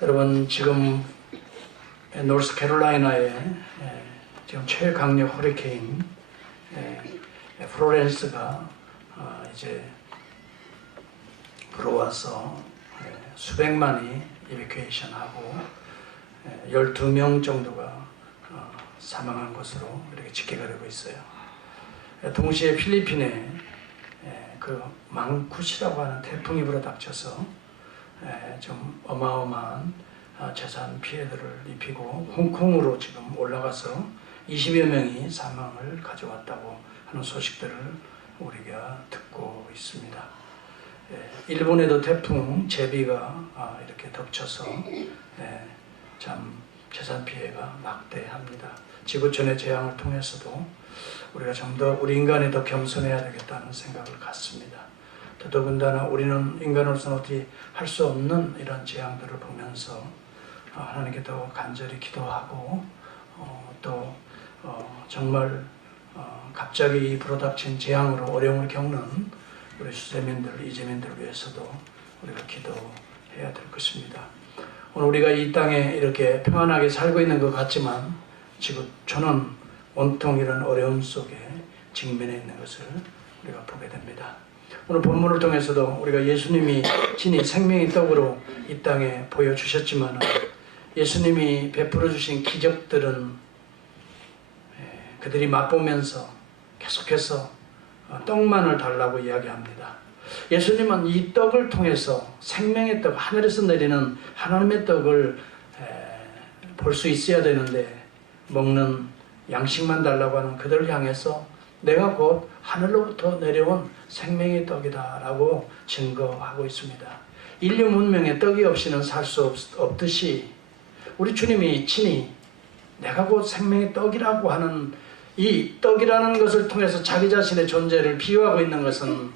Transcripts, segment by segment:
여러분 지금 노스캐롤라이나에 지금 최강력 허리케인 플로렌스가 이제 불어와서 수백만이 이베큐에이션하고 12명 정도가 사망한 것으로 이렇게 집계가 되고 있어요. 동시에 필리핀에 그 망쿠시라고 하는 태풍이 불어닥쳐서 좀 어마어마한 재산 피해들을 입히고 홍콩으로 지금 올라가서 20여 명이 사망을 가져왔다고 하는 소식들을 우리가 듣고 있습니다. 일본에도 태풍 제비가 이렇게 덮쳐서 참 재산 피해가 막대합니다. 지구촌의 재앙을 통해서도 우리가 좀 더 우리 인간이 더 겸손해야 되겠다는 생각을 갖습니다. 더더군다나 우리는 인간으로서는 어떻게 할 수 없는 이런 재앙들을 보면서 하나님께 더 간절히 기도하고 또 정말 갑자기 불어닥친 재앙으로 어려움을 겪는 우리 수세민들, 이재민들을 위해서도 우리가 기도해야 될 것입니다. 오늘 우리가 이 땅에 이렇게 평안하게 살고 있는 것 같지만 지구촌은 온통 이런 어려움 속에 직면해 있는 것을 우리가 보게 됩니다. 오늘 본문을 통해서도 우리가 예수님이 친히 생명의 떡으로 이 땅에 보여주셨지만 예수님이 베풀어 주신 기적들은 그들이 맛보면서 계속해서 떡만을 달라고 이야기합니다. 예수님은 이 떡을 통해서 생명의 떡, 하늘에서 내리는 하나님의 떡을 볼 수 있어야 되는데 먹는 양식만 달라고 하는 그들을 향해서 내가 곧 하늘로부터 내려온 생명의 떡이다 라고 증거하고 있습니다. 인류 문명에 떡이 없이는 살 수 없듯이 우리 주님이 친히 내가 곧 생명의 떡이라고 하는 이 떡이라는 것을 통해서 자기 자신의 존재를 비유하고 있는 것은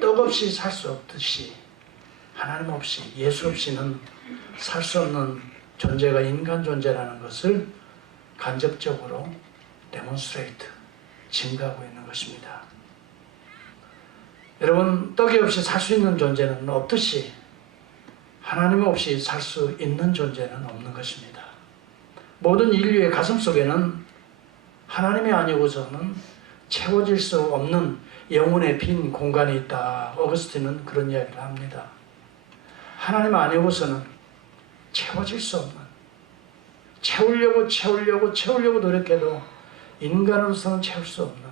떡 없이 살 수 없듯이 하나님 없이 예수 없이는 살 수 없는 존재가 인간 존재라는 것을 간접적으로 데몬스트레이트, 증가하고 있는 것입니다. 여러분, 떡이 없이 살 수 있는 존재는 없듯이 하나님 없이 살 수 있는 존재는 없는 것입니다. 모든 인류의 가슴 속에는 하나님이 아니고서는 채워질 수 없는 영혼의 빈 공간이 있다. 어거스틴은 그런 이야기를 합니다. 하나님 아니고서는 채워질 수 없는, 채우려고 노력해도 인간으로서는 채울 수 없는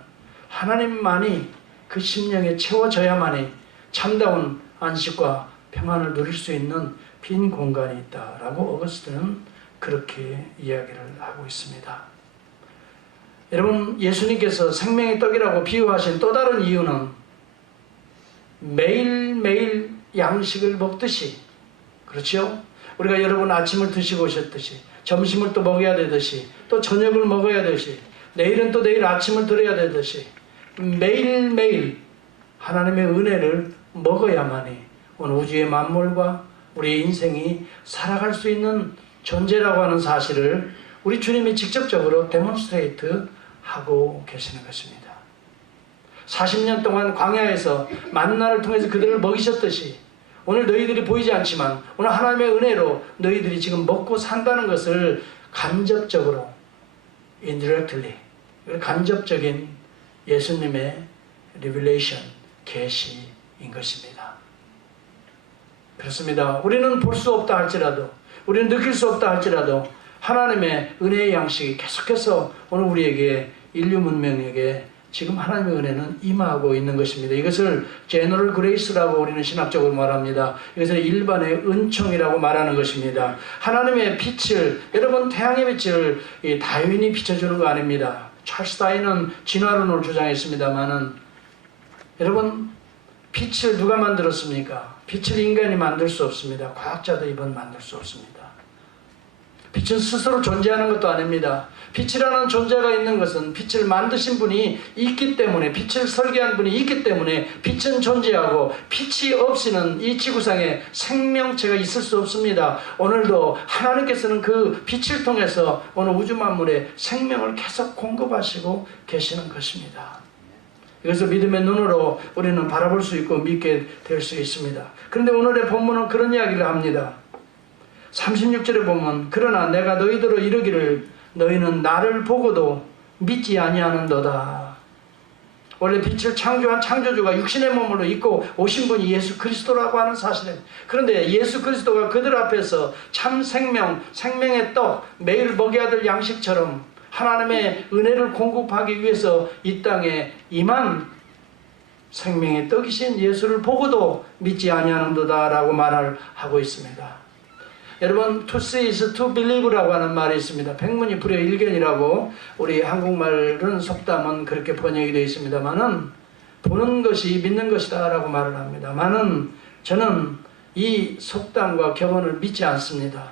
하나님만이 그 심령에 채워져야만이 참다운 안식과 평안을 누릴 수 있는 빈 공간이 있다라고 어거스틴은 그렇게 이야기를 하고 있습니다. 여러분, 예수님께서 생명의 떡이라고 비유하신 또 다른 이유는 매일매일 양식을 먹듯이, 그렇죠? 우리가 여러분 아침을 드시고 오셨듯이 점심을 또 먹어야 되듯이 또 저녁을 먹어야 되듯이 내일은 또 내일 아침을 드려야 되듯이 매일매일 하나님의 은혜를 먹어야만이 오늘 우주의 만물과 우리의 인생이 살아갈 수 있는 존재라고 하는 사실을 우리 주님이 직접적으로 데몬스트레이트 하고 계시는 것입니다. 40년 동안 광야에서 만나를 통해서 그들을 먹이셨듯이 오늘 너희들이 보이지 않지만 오늘 하나님의 은혜로 너희들이 지금 먹고 산다는 것을 간접적으로 indirectly 간접적인 예수님의 revelation, 계시인 것입니다. 그렇습니다. 우리는 볼 수 없다 할지라도 우리는 느낄 수 없다 할지라도 하나님의 은혜의 양식이 계속해서 오늘 우리에게 인류 문명에게 지금 하나님의 은혜는 임하고 있는 것입니다. 이것을 제너럴 그레이스라고 우리는 신학적으로 말합니다. 이것을 일반의 은총이라고 말하는 것입니다. 하나님의 빛을, 여러분 태양의 빛을 다윈이 비춰주는 거 아닙니다. 찰스 다윈은 진화론을 주장했습니다마는 여러분 빛을 누가 만들었습니까? 빛을 인간이 만들 수 없습니다. 과학자도 이번 만들 수 없습니다. 빛은 스스로 존재하는 것도 아닙니다. 빛이라는 존재가 있는 것은 빛을 만드신 분이 있기 때문에, 빛을 설계한 분이 있기 때문에 빛은 존재하고 빛이 없이는 이 지구상에 생명체가 있을 수 없습니다. 오늘도 하나님께서는 그 빛을 통해서 오늘 우주 만물에 생명을 계속 공급하시고 계시는 것입니다. 이것을 믿음의 눈으로 우리는 바라볼 수 있고 믿게 될 수 있습니다. 그런데 오늘의 본문은 그런 이야기를 합니다. 36절에 보면 그러나 내가 너희들로 이르기를 너희는 나를 보고도 믿지 아니하는도다. 원래 빛을 창조한 창조주가 육신의 몸으로 입고 오신 분이 예수 그리스도라고 하는 사실입니다. 그런데 예수 그리스도가 그들 앞에서 참 생명, 생명의 떡, 매일 먹여야 될 양식처럼 하나님의 은혜를 공급하기 위해서 이 땅에 임한 생명의 떡이신 예수를 보고도 믿지 아니하는도다 라고 말을 하고 있습니다. 여러분, to see is to believe라고 하는 말이 있습니다. 백문이 불여일견이라고 우리 한국말은 속담은 그렇게 번역이 되어 있습니다만은 보는 것이 믿는 것이다 라고 말을 합니다만은 저는 이 속담과 격언을 믿지 않습니다.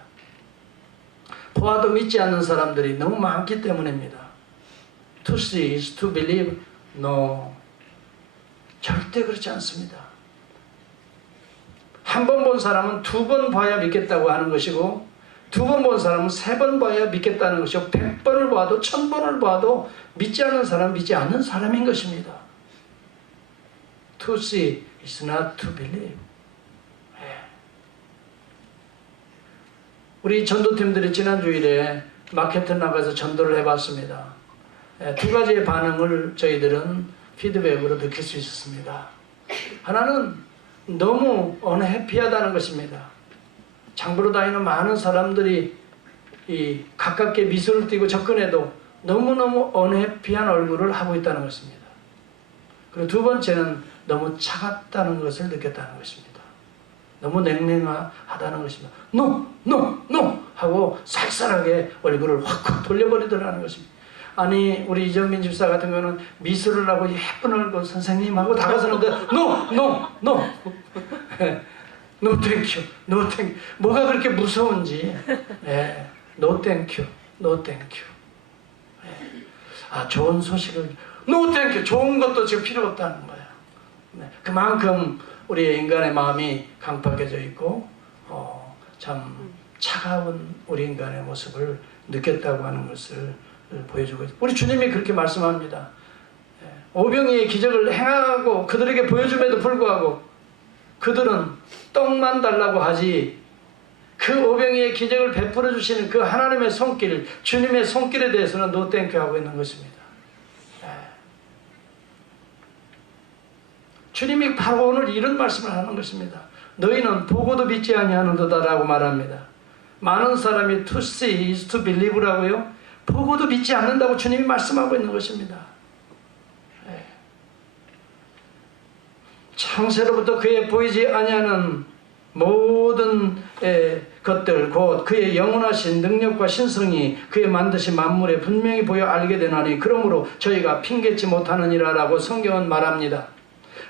보아도 믿지 않는 사람들이 너무 많기 때문입니다. To see is to believe? No. 절대 그렇지 않습니다. 한 번 본 사람은 2번 봐야 믿겠다고 하는 것이고 2번 본 사람은 3번 봐야 믿겠다는 것이고 100번을 봐도 1000번을 봐도 믿지 않는 사람은 믿지 않는 사람인 것입니다. To see is not to believe. 우리 전도팀들이 지난 주일에 마케트 나가서 전도를 해봤습니다. 2가지의 반응을 저희들은 피드백으로 느낄 수 있었습니다. 하나는 너무 언해피하다는 것입니다. 장보러 다니는 많은 사람들이 가깝게 미소를 띠고 접근해도 너무너무 언해피한 얼굴을 하고 있다는 것입니다. 그리고 2번째는 너무 차갑다는 것을 느꼈다는 것입니다. 너무 냉랭하다는 것입니다. No! No! No! 하고 쌀쌀하게 얼굴을 확확 돌려버리더라는 것입니다. 아니 우리 이정민 집사 같은 경우는 미소를 하고 예쁜 얼굴 선생님하고 다가서는데 No! No! No! No thank you. No thank you. 뭐가 그렇게 무서운지 No thank you. No thank you. 아 좋은 소식을 No thank you. 좋은 것도 지금 필요 없다는 거예요. 그만큼 우리 인간의 마음이 강팍해져 있고 참 차가운 우리 인간의 모습을 느꼈다고 하는 것을 보여주고 있습니다. 우리 주님이 그렇게 말씀합니다. 오병이의 기적을 행하고 그들에게 보여줌에도 불구하고 그들은 떡만 달라고 하지 그 오병이의 기적을 베풀어 주시는 그 하나님의 손길, 주님의 손길에 대해서는 노땡큐 하고 있는 것입니다. 주님이 바로 오늘 이런 말씀을 하는 것입니다. 너희는 보고도 믿지 아니하는도다 라고 말합니다. 많은 사람이 to see is to believe라고요. 보고도 믿지 않는다고 주님이 말씀하고 있는 것입니다. 창세로부터 그의 보이지 아니하는 모든 것들 곧 그의 영원하신 능력과 신성이 그의 만드신 만물에 분명히 보여 알게 되나니 그러므로 저희가 핑계치 못하느니라 라고 성경은 말합니다.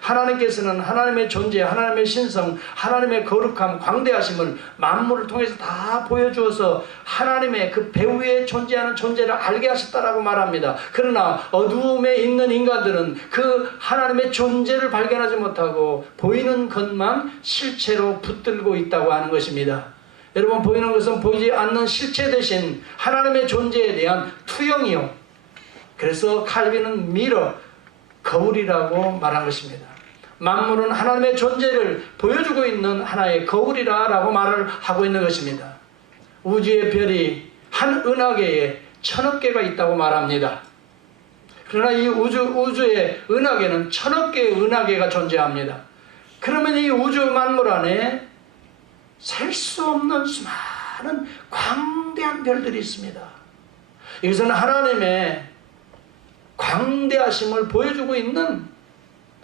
하나님께서는 하나님의 존재, 하나님의 신성, 하나님의 거룩함, 광대하심을 만물을 통해서 다 보여주어서 하나님의 그 배후에 존재하는 존재를 알게 하셨다라고 말합니다. 그러나 어두움에 있는 인간들은 그 하나님의 존재를 발견하지 못하고 보이는 것만 실체로 붙들고 있다고 하는 것입니다. 여러분, 보이는 것은 보이지 않는 실체 대신 하나님의 존재에 대한 투영이요. 그래서 칼빈은 미러, 거울이라고 말한 것입니다. 만물은 하나님의 존재를 보여주고 있는 하나의 거울이라 라고 말을 하고 있는 것입니다. 우주의 별이 한 은하계에 1000억 개가 있다고 말합니다. 그러나 이 우주의 은하계는 1000억 개의 은하계가 존재합니다. 그러면 이 우주 만물 안에 셀 수 없는 수많은 광대한 별들이 있습니다. 이것은 하나님의 광대하심을 보여주고 있는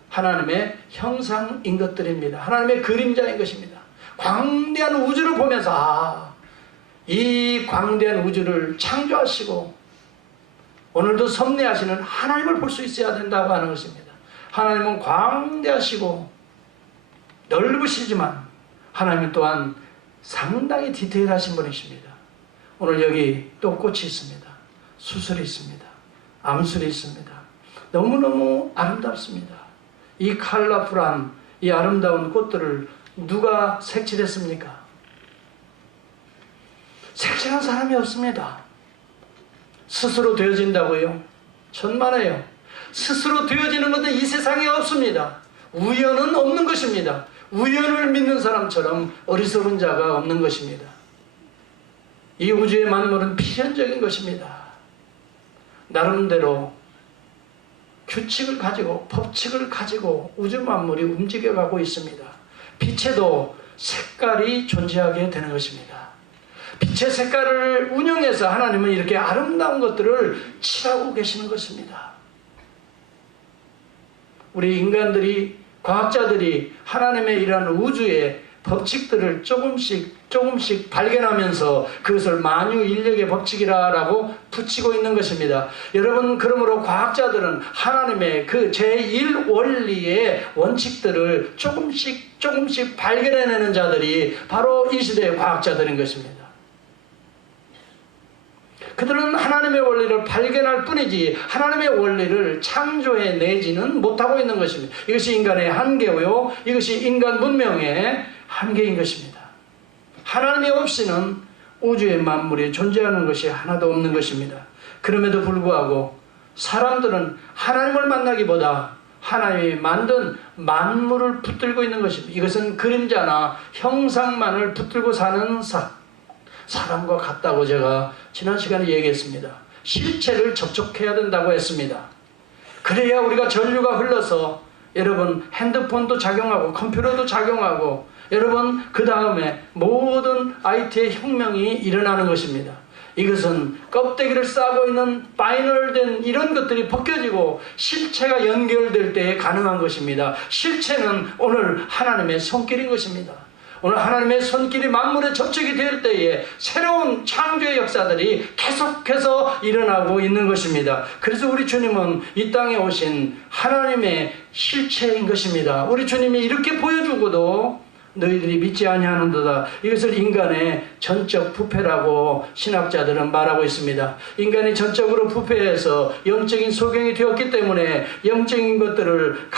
하나님의 형상인 것들입니다. 하나님의 그림자인 것입니다. 광대한 우주를 보면서 이 광대한 우주를 창조하시고 오늘도 섭리하시는 하나님을 볼 수 있어야 된다고 하는 것입니다. 하나님은 광대하시고 넓으시지만 하나님 또한 상당히 디테일하신 분이십니다. 오늘 여기 또 꽃이 있습니다. 수술이 있습니다. 암술이 있습니다. 너무너무 아름답습니다. 이 컬러풀한 이 아름다운 꽃들을 누가 색칠했습니까? 색칠한 사람이 없습니다. 스스로 되어진다고요? 천만에요. 스스로 되어지는 것은 이 세상에 없습니다. 우연은 없는 것입니다. 우연을 믿는 사람처럼 어리석은 자가 없는 것입니다. 이 우주의 만물은 필연적인 것입니다. 나름대로 규칙을 가지고 법칙을 가지고 우주 만물이 움직여가고 있습니다. 빛에도 색깔이 존재하게 되는 것입니다. 빛의 색깔을 운영해서 하나님은 이렇게 아름다운 것들을 칠하고 계시는 것입니다. 우리 인간들이, 과학자들이 하나님의 이러한 우주의 법칙들을 조금씩 발견하면서 그것을 만유인력의 법칙이라고 붙이고 있는 것입니다. 여러분, 그러므로 과학자들은 하나님의 그 제1원리의 원칙들을 조금씩 발견해내는 자들이 바로 이 시대의 과학자들인 것입니다. 그들은 하나님의 원리를 발견할 뿐이지 하나님의 원리를 창조해내지는 못하고 있는 것입니다. 이것이 인간의 한계고요, 이것이 인간 문명의 한계인 것입니다. 하나님이 없이는 우주의 만물이 존재하는 것이 하나도 없는 것입니다. 그럼에도 불구하고 사람들은 하나님을 만나기보다 하나님이 만든 만물을 붙들고 있는 것입니다. 이것은 그림자나 형상만을 붙들고 사는 사람과 같다고 제가 지난 시간에 얘기했습니다. 실체를 접촉해야 된다고 했습니다. 그래야 우리가 전류가 흘러서 여러분 핸드폰도 작용하고 컴퓨터도 작용하고 여러분 그 다음에 모든 IT의 혁명이 일어나는 것입니다. 이것은 껍데기를 싸고 있는 파이널된 이런 것들이 벗겨지고 실체가 연결될 때에 가능한 것입니다. 실체는 오늘 하나님의 손길인 것입니다. 오늘 하나님의 손길이 만물에 접촉이 될 때에 새로운 창조의 역사들이 계속해서 일어나고 있는 것입니다. 그래서 우리 주님은 이 땅에 오신 하나님의 실체인 것입니다. 우리 주님이 이렇게 보여주고도 너희들이 믿지 아니하는도다. 이것을 인간의 전적 부패라고 신학자들은 말하고 있습니다. 인간이 전적으로 부패해서 영적인 소경이 되었기 때문에 영적인 것들을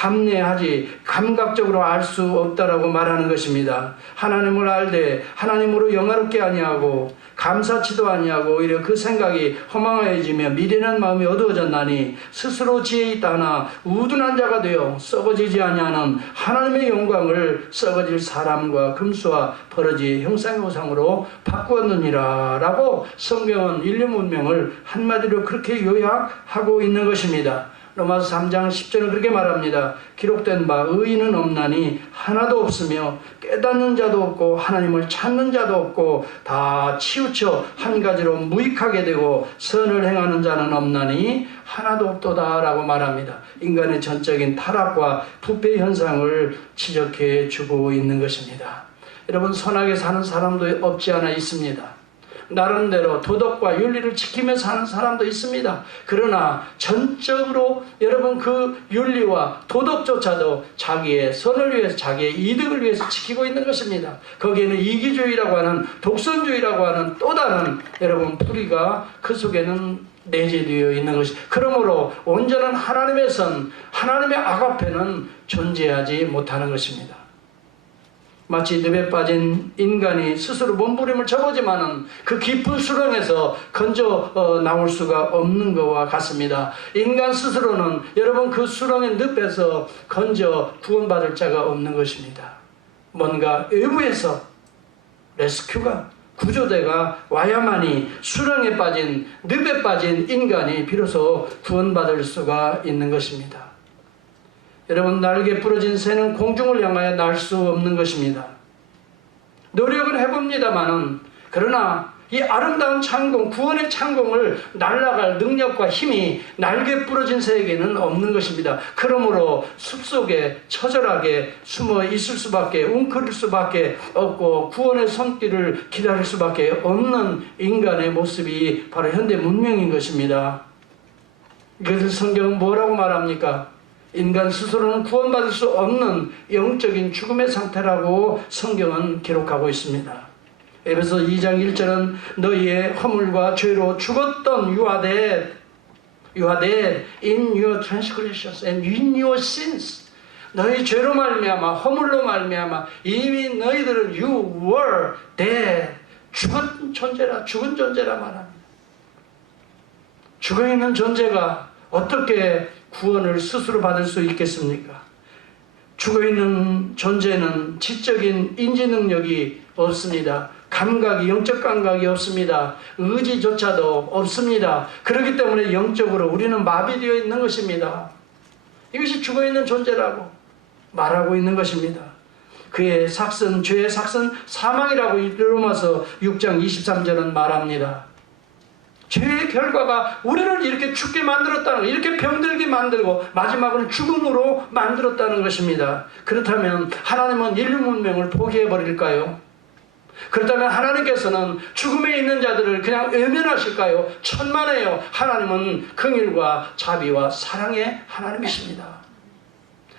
감각적으로 알 수 없다라고 말하는 것입니다. 하나님을 알되 하나님으로 영화롭게 아니하고 감사치도 아니하고 오히려 그 생각이 허망해지며 미련한 마음이 어두워졌나니 스스로 지혜 있다 하나 우둔한 자가 되어 썩어지지 아니하는 하나님의 영광을 썩어질 사람과 금수와 버러지 형상의 우상으로 바꾸었느니라 라고 성경은 인류 문명을 한마디로 그렇게 요약하고 있는 것입니다. 로마서 3장 10절은 그렇게 말합니다. 기록된 바 의인은 없나니 하나도 없으며 깨닫는 자도 없고 하나님을 찾는 자도 없고 다 치우쳐 한 가지로 무익하게 되고 선을 행하는 자는 없나니 하나도 없도다 라고 말합니다. 인간의 전적인 타락과 부패 현상을 지적해 주고 있는 것입니다. 여러분, 선하게 사는 사람도 없지 않아 있습니다. 나름대로 도덕과 윤리를 지키며 사는 사람도 있습니다. 그러나 전적으로 여러분 그 윤리와 도덕조차도 자기의 선을 위해서, 자기의 이득을 위해서 지키고 있는 것입니다. 거기에는 이기주의라고 하는, 독선주의라고 하는 또 다른 여러분 뿌리가 그 속에는 내재되어 있는 것이, 그러므로 온전한 하나님의 선, 하나님의 아가페는 존재하지 못하는 것입니다. 마치 늪에 빠진 인간이 스스로 몸부림을 쳐보지만은 그 깊은 수렁에서 건져 나올 수가 없는 것과 같습니다. 인간 스스로는 여러분 그 수렁의 늪에서 건져 구원받을 자가 없는 것입니다. 뭔가 외부에서 레스큐가, 구조대가 와야만이 수렁에 빠진, 늪에 빠진 인간이 비로소 구원받을 수가 있는 것입니다. 여러분, 날개 부러진 새는 공중을 향하여 날 수 없는 것입니다. 노력을 해봅니다마는, 그러나 이 아름다운 창공, 구원의 창공을 날아갈 능력과 힘이 날개 부러진 새에게는 없는 것입니다. 그러므로 숲속에 처절하게 숨어 있을 수밖에, 웅크릴 수밖에 없고 구원의 손길을 기다릴 수밖에 없는 인간의 모습이 바로 현대 문명인 것입니다. 그래서 성경은 뭐라고 말합니까? 인간 스스로는 구원받을 수 없는 영적인 죽음의 상태라고 성경은 기록하고 있습니다. 에베소 2장 1절은 너희의 허물과 죄로 죽었던 you are dead in your transgressions and in your sins. 너희 죄로 말미암아, 허물로 말미암아 이미 너희들은 you were dead, 죽은 존재라 말합니다. 죽어있는 존재가 어떻게 구원을 스스로 받을 수 있겠습니까? 죽어있는 존재는 지적인 인지 능력이 없습니다. 감각이, 영적 감각이 없습니다. 의지조차도 없습니다. 그렇기 때문에 영적으로 우리는 마비되어 있는 것입니다. 이것이 죽어있는 존재라고 말하고 있는 것입니다. 그의 삭선, 죄의 삭선 사망이라고 로마서 6장 23절은 말합니다. 죄의 결과가 우리를 이렇게 죽게 만들었다는 것, 이렇게 병들게 만들고 마지막은 죽음으로 만들었다는 것입니다. 그렇다면 하나님은 인류 문명을 포기해버릴까요? 그렇다면 하나님께서는 죽음에 있는 자들을 그냥 외면하실까요? 천만에요. 하나님은 긍휼과 자비와 사랑의 하나님이십니다.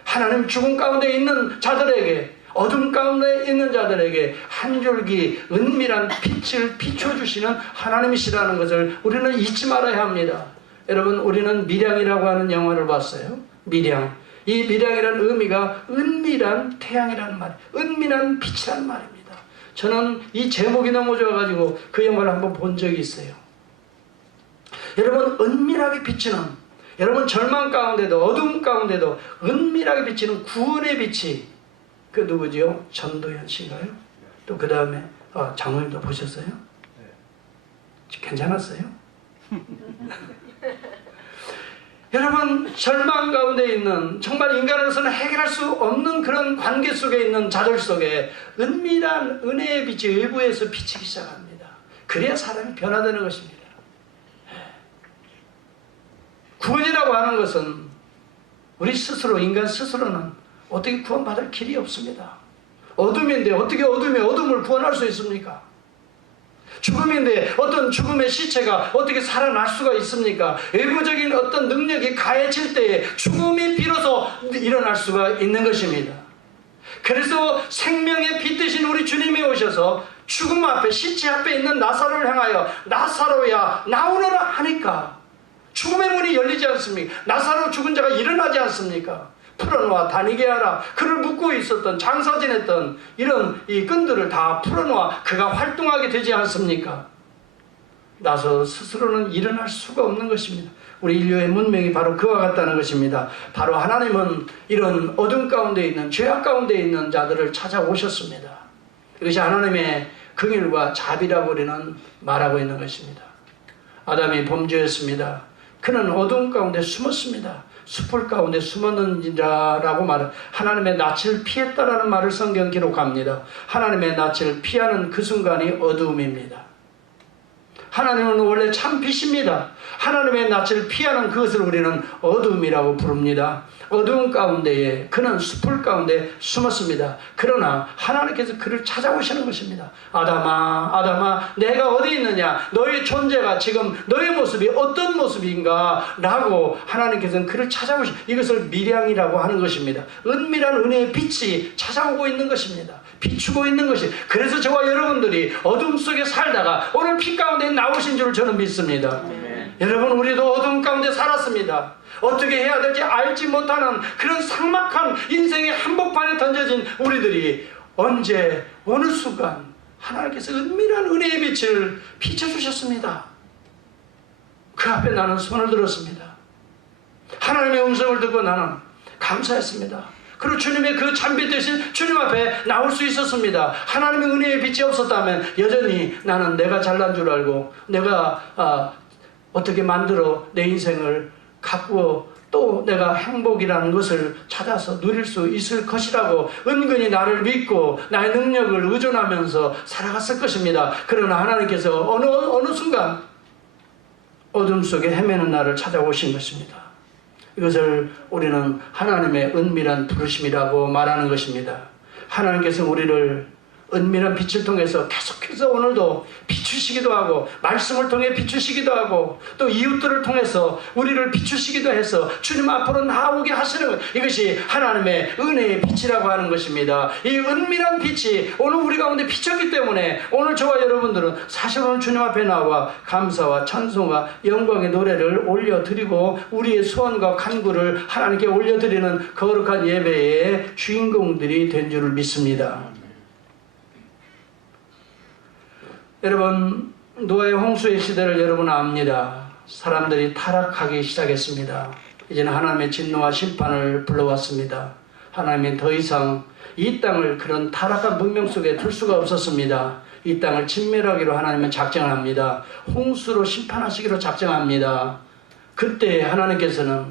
하나님 죽음 가운데 있는 자들에게, 어둠 가운데 있는 자들에게 한 줄기 은밀한 빛을 비춰주시는 하나님이시라는 것을 우리는 잊지 말아야 합니다. 여러분, 우리는 미량이라고 하는 영화를 봤어요. 미량. 이 미량이라는 의미가 은밀한 태양이라는 말, 은밀한 빛이라는 말입니다. 저는 이 제목이 너무 좋아가지고 그 영화를 한번 본 적이 있어요. 여러분, 은밀하게 비치는, 여러분 절망 가운데도 어둠 가운데도 은밀하게 비치는 구원의 빛이, 그 누구지요? 전도연 씨인가요? 또 그 다음에 장모님도 보셨어요? 괜찮았어요? 여러분, 절망 가운데 있는, 정말 인간으로서는 해결할 수 없는 그런 관계 속에 있는 자들 속에 은밀한 은혜의 빛이 외부에서 비치기 시작합니다. 그래야 사람이 변화되는 것입니다. 구원이라고 하는 것은 우리 스스로, 인간 스스로는 어떻게 구원받을 길이 없습니다. 어둠인데 어떻게 어둠에 어둠을 구원할 수 있습니까? 죽음인데 어떤 죽음의 시체가 어떻게 살아날 수가 있습니까? 외부적인 어떤 능력이 가해질 때에 죽음이 비로소 일어날 수가 있는 것입니다. 그래서 생명의 빛 되신 우리 주님이 오셔서 죽음 앞에, 시체 앞에 있는 나사로를 향하여 나사로야 나오너라 하니까 죽음의 문이 열리지 않습니까? 나사로 죽은 자가 일어나지 않습니까? 풀어놓아 다니게 하라. 그를 묶고 있었던, 장사 지냈던 이런 이 끈들을 다 풀어놓아 그가 활동하게 되지 않습니까? 나서 스스로는 일어날 수가 없는 것입니다. 우리 인류의 문명이 바로 그와 같다는 것입니다. 바로 하나님은 이런 어둠 가운데 있는, 죄악 가운데 있는 자들을 찾아오셨습니다. 이것이 하나님의 긍휼과 자비라고 우리는 말하고 있는 것입니다. 아담이 범죄했습니다. 그는 어둠 가운데 숨었습니다. 숲을 가운데 숨었는지라라고 말을, 하나님의 낯을 피했다라는 말을 성경 기록합니다. 하나님의 낯을 피하는 그 순간이 어두움입니다. 하나님은 원래 참 빛입니다. 하나님의 낯을 피하는 그것을 우리는 어두움이라고 부릅니다. 어두운 가운데에 그는 숲을 가운데 숨었습니다. 그러나 하나님께서 그를 찾아오시는 것입니다. 아담아, 아담아, 내가 어디 있느냐? 너의 존재가 지금 너의 모습이 어떤 모습인가? 라고 하나님께서는 그를 찾아오시, 이것을 미량이라고 하는 것입니다. 은밀한 은혜의 빛이 찾아오고 있는 것입니다. 비추고 있는 것이. 그래서 저와 여러분들이 어둠 속에 살다가 오늘 빛 가운데 나오신 줄 저는 믿습니다. 여러분, 우리도 어둠 가운데 살았습니다. 어떻게 해야 될지 알지 못하는 그런 삭막한 인생의 한복판에 던져진 우리들이 언제 어느 순간 하나님께서 은밀한 은혜의 빛을 비춰주셨습니다. 그 앞에 나는 손을 들었습니다. 하나님의 음성을 듣고 나는 감사했습니다. 그리고 주님의 그 참빛 대신 주님 앞에 나올 수 있었습니다. 하나님의 은혜의 빛이 없었다면 여전히 나는 내가 잘난 줄 알고 내가 어떻게 만들어 내 인생을 가꾸어 또 내가 행복이라는 것을 찾아서 누릴 수 있을 것이라고 은근히 나를 믿고 나의 능력을 의존하면서 살아갔을 것입니다. 그러나 하나님께서 어느 순간 어둠 속에 헤매는 나를 찾아오신 것입니다. 이것을 우리는 하나님의 은밀한 부르심이라고 말하는 것입니다. 하나님께서 우리를 은밀한 빛을 통해서 계속해서 오늘도 비추시기도 하고 말씀을 통해 비추시기도 하고 또 이웃들을 통해서 우리를 비추시기도 해서 주님 앞으로 나오게 하시는 것, 이것이 하나님의 은혜의 빛이라고 하는 것입니다. 이 은밀한 빛이 오늘 우리 가운데 비쳤기 때문에 오늘 저와 여러분들은 사실 오늘 주님 앞에 나와 감사와 찬송과 영광의 노래를 올려드리고 우리의 소원과 간구를 하나님께 올려드리는 거룩한 예배의 주인공들이 된 줄을 믿습니다. 여러분, 노아의 홍수의 시대를 여러분 압니다. 사람들이 타락하기 시작했습니다. 이제는 하나님의 진노와 심판을 불러왔습니다. 하나님은 더 이상 이 땅을 그런 타락한 문명 속에 둘 수가 없었습니다. 이 땅을 진멸하기로 하나님은 작정합니다. 홍수로 심판하시기로 작정합니다. 그때 하나님께서는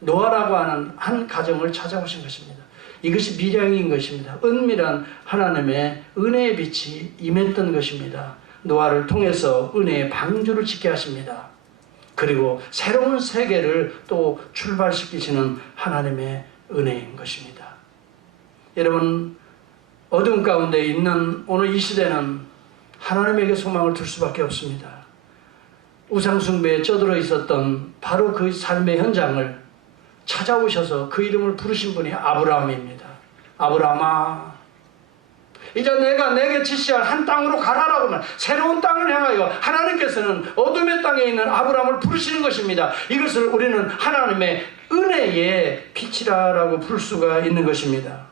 노아라고 하는 한 가정을 찾아오신 것입니다. 이것이 미량인 것입니다. 은밀한 하나님의 은혜의 빛이 임했던 것입니다. 노아를 통해서 은혜의 방주를 짓게 하십니다. 그리고 새로운 세계를 또 출발시키시는 하나님의 은혜인 것입니다. 여러분, 어두운 가운데 있는 오늘 이 시대는 하나님에게 소망을 둘 수밖에 없습니다. 우상숭배에 쩌들어 있었던 바로 그 삶의 현장을 찾아오셔서 그 이름을 부르신 분이 아브라함입니다. 아브라함아, 이제 내가 내게 지시할 한 땅으로 가라라고 말, 새로운 땅을 향하여 하나님께서는 어둠의 땅에 있는 아브라함을 부르시는 것입니다. 이것을 우리는 하나님의 은혜의 빛이라고 부를 수가 있는 것입니다.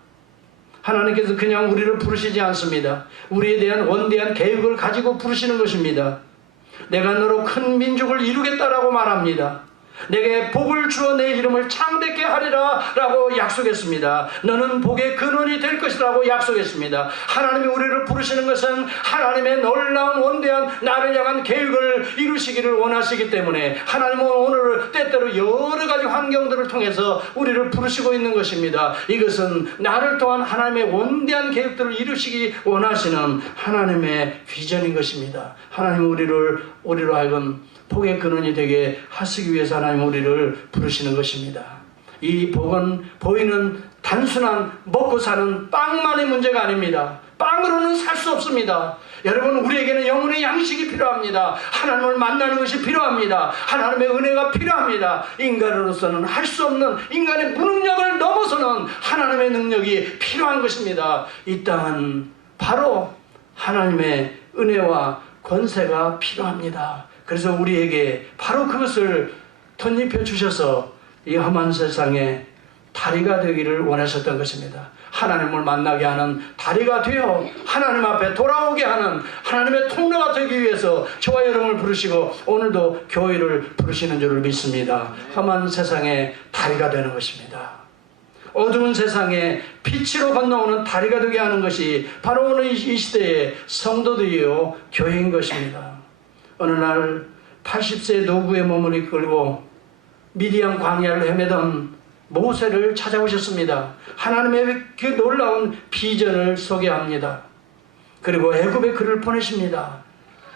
하나님께서 그냥 우리를 부르시지 않습니다. 우리에 대한 원대한 계획을 가지고 부르시는 것입니다. 내가 너로 큰 민족을 이루겠다라고 말합니다. 내게 복을 주어 내 이름을 창대케 하리라 라고 약속했습니다. 너는 복의 근원이 될 것이라고 약속했습니다. 하나님이 우리를 부르시는 것은 하나님의 놀라운 원대한 나를 향한 계획을 이루시기를 원하시기 때문에 하나님은 오늘 때때로 여러 가지 환경들을 통해서 우리를 부르시고 있는 것입니다. 이것은 나를 통한 하나님의 원대한 계획들을 이루시기 원하시는 하나님의 비전인 것입니다. 하나님은 우리로 하여금 복의 근원이 되게 하시기 위해서 하나님 우리를 부르시는 것입니다. 이 복은 보이는 단순한 먹고 사는 빵만의 문제가 아닙니다. 빵으로는 살 수 없습니다. 여러분, 우리에게는 영혼의 양식이 필요합니다. 하나님을 만나는 것이 필요합니다. 하나님의 은혜가 필요합니다. 인간으로서는 할 수 없는 인간의 무능력을 넘어서는 하나님의 능력이 필요한 것입니다. 이 땅은 바로 하나님의 은혜와 권세가 필요합니다. 그래서 우리에게 바로 그것을 덧입혀 주셔서 이 험한 세상에 다리가 되기를 원하셨던 것입니다. 하나님을 만나게 하는 다리가 되어 하나님 앞에 돌아오게 하는 하나님의 통로가 되기 위해서 저와 여러분을 부르시고 오늘도 교회를 부르시는 줄을 믿습니다. 험한 세상에 다리가 되는 것입니다. 어두운 세상에 빛으로 건너오는 다리가 되게 하는 것이 바로 오늘 이 시대의 성도들이요 교회인 것입니다. 어느 날 80세 노구의 몸을 이끌고 미디안 광야를 헤매던 모세를 찾아오셨습니다. 하나님의 그 놀라운 비전을 소개합니다. 그리고 애굽에 그를 보내십니다.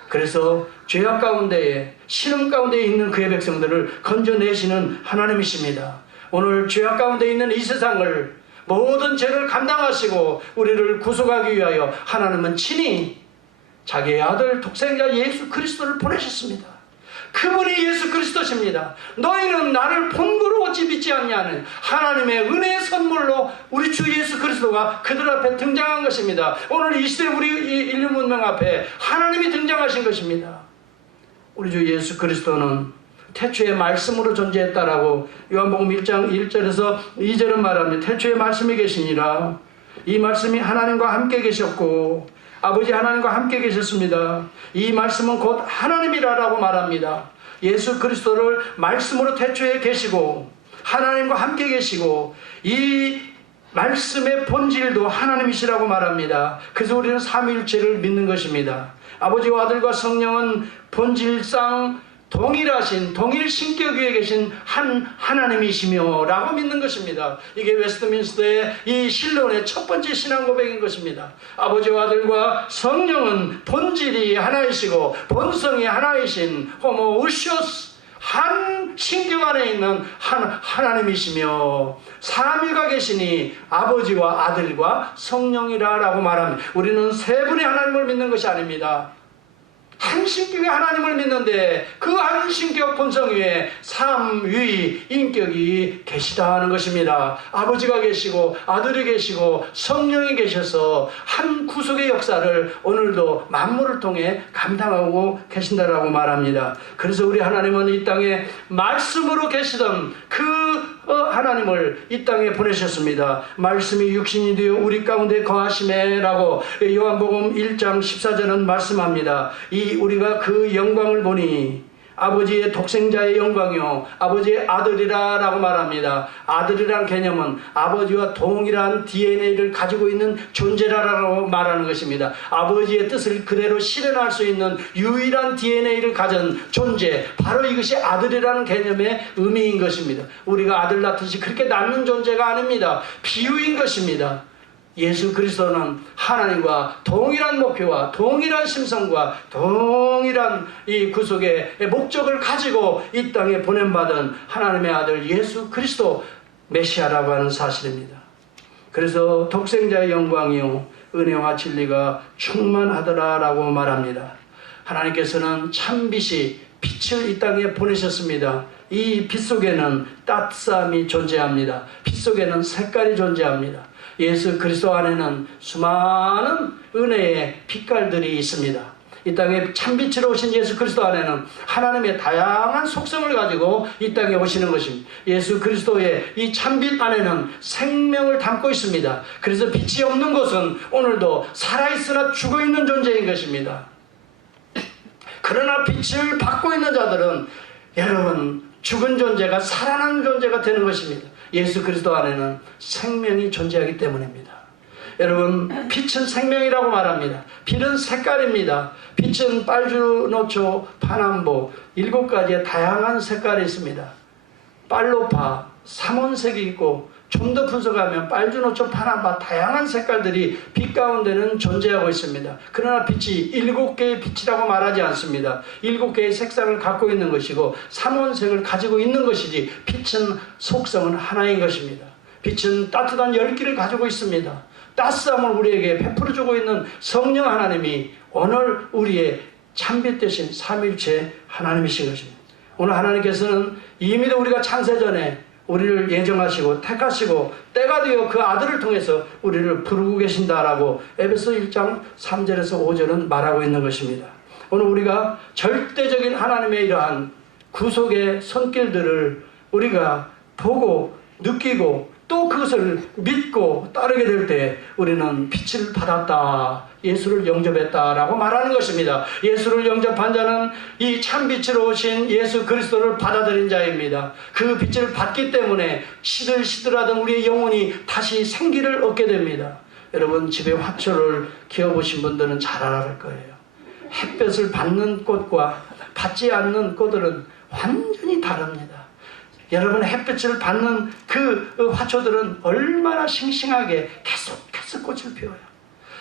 그래서 죄악 가운데에 신음 가운데 있는 그의 백성들을 건져내시는 하나님이십니다. 오늘 죄악 가운데 있는 이 세상을 모든 죄를 감당하시고 우리를 구속하기 위하여 하나님은 친히 자기의 아들 독생자 예수 그리스도를 보내셨습니다. 그분이 예수 그리스도십니다. 너희는 나를 본거로 어찌 믿지 않냐는 하나님의 은혜의 선물로 우리 주 예수 그리스도가 그들 앞에 등장한 것입니다. 오늘 이 시대 우리 이 인류 문명 앞에 하나님이 등장하신 것입니다. 우리 주 예수 그리스도는 태초에 말씀으로 존재했다라고 요한복음 1장 1절에서 2절은 말합니다. 태초에 말씀이 계시니라. 이 말씀이 하나님과 함께 계셨고 아버지 하나님과 함께 계셨습니다. 이 말씀은 곧 하나님이라고 말합니다. 예수 그리스도를 말씀으로 태초에 계시고 하나님과 함께 계시고 이 말씀의 본질도 하나님이시라고 말합니다. 그래서 우리는 삼위일체를 믿는 것입니다. 아버지와 아들과 성령은 본질상 동일하신 동일 신격 위에 계신 한 하나님이시며 라고 믿는 것입니다. 이게 웨스트민스터의 이 신론의 첫 번째 신앙 고백인 것입니다. 아버지와 아들과 성령은 본질이 하나이시고 본성이 하나이신 호모우시오스 한 신격 안에 있는 하나님이시며 삼위가 계시니 아버지와 아들과 성령이라 라고 말합니다. 우리는 세 분의 하나님을 믿는 것이 아닙니다. 한 신격의 하나님을 믿는데 그 한 신격 본성 위에 삼위 인격이 계시다 하는 것입니다. 아버지가 계시고 아들이 계시고 성령이 계셔서 한 구속의 역사를 오늘도 만물을 통해 감당하고 계신다라고 말합니다. 그래서 우리 하나님은 이 땅에 말씀으로 계시던 그 하나님을 이 땅에 보내셨습니다. 말씀이 육신이 되어 우리 가운데 거하시매 라고 요한복음 1장 14절은 말씀합니다. 우리가 그 영광을 보니 아버지의 독생자의 영광이요 아버지의 아들이라 라고 말합니다. 아들이란 개념은 아버지와 동일한 DNA를 가지고 있는 존재라고 말하는 것입니다. 아버지의 뜻을 그대로 실현할 수 있는 유일한 DNA를 가진 존재, 바로 이것이 아들이라는 개념의 의미인 것입니다. 우리가 아들 낳듯이 그렇게 낳는 존재가 아닙니다. 비유인 것입니다. 예수 그리스도는 하나님과 동일한 목표와 동일한 심성과 동일한 이 구속의 목적을 가지고 이 땅에 보냄받은 하나님의 아들 예수 그리스도 메시아라고 하는 사실입니다. 그래서 독생자의 영광이요 은혜와 진리가 충만하더라 라고 말합니다. 하나님께서는 참빛이 빛을 이 땅에 보내셨습니다. 이 빛 속에는 따뜻함이 존재합니다. 빛 속에는 색깔이 존재합니다. 예수 그리스도 안에는 수많은 은혜의 빛깔들이 있습니다. 이 땅에 참빛으로 오신 예수 그리스도 안에는 하나님의 다양한 속성을 가지고 이 땅에 오시는 것입니다. 예수 그리스도의 이 참빛 안에는 생명을 담고 있습니다. 그래서 빛이 없는 것은 오늘도 살아있으나 죽어있는 존재인 것입니다. 그러나 빛을 받고 있는 자들은 여러분 죽은 존재가 살아난 존재가 되는 것입니다. 예수 그리스도 안에는 생명이 존재하기 때문입니다. 여러분 빛은 생명이라고 말합니다. 빛은 색깔입니다. 빛은 빨주, 노초, 파남보 7가지의 다양한 색깔이 있습니다. 빨로파, 삼원색이 있고 좀 더 분석하면 빨주, 노초, 파남보 다양한 색깔들이 빛 가운데는 존재하고 있습니다. 그러나 빛이 7개의 빛이라고 말하지 않습니다. 7개의 색상을 갖고 있는 것이고 삼원색을 가지고 있는 것이지 빛은 속성은 하나인 것입니다. 빛은 따뜻한 열기를 가지고 있습니다. 따스함을 우리에게 베풀어주고 있는 성령 하나님이 오늘 우리의 참빛 되신 삼위일체 하나님이신 것입니다. 오늘 하나님께서는 이미도 우리가 창세전에 우리를 예정하시고 택하시고 때가 되어 그 아들을 통해서 우리를 부르고 계신다라고 에베소 1장 3절에서 5절은 말하고 있는 것입니다. 오늘 우리가 절대적인 하나님의 이러한 구속의 손길들을 우리가 보고 느끼고 또 그것을 믿고 따르게 될 때 우리는 빛을 받았다, 예수를 영접했다라고 말하는 것입니다. 예수를 영접한 자는 이 참빛으로 오신 예수 그리스도를 받아들인 자입니다. 그 빛을 받기 때문에 시들시들하던 우리의 영혼이 다시 생기를 얻게 됩니다. 여러분 집에 화초를 키워보신 분들은 잘 알아갈 거예요. 햇볕을 받는 꽃과 받지 않는 꽃들은 완전히 다릅니다. 여러분 햇빛을 받는 그 화초들은 얼마나 싱싱하게 계속해서 꽃을 피워요.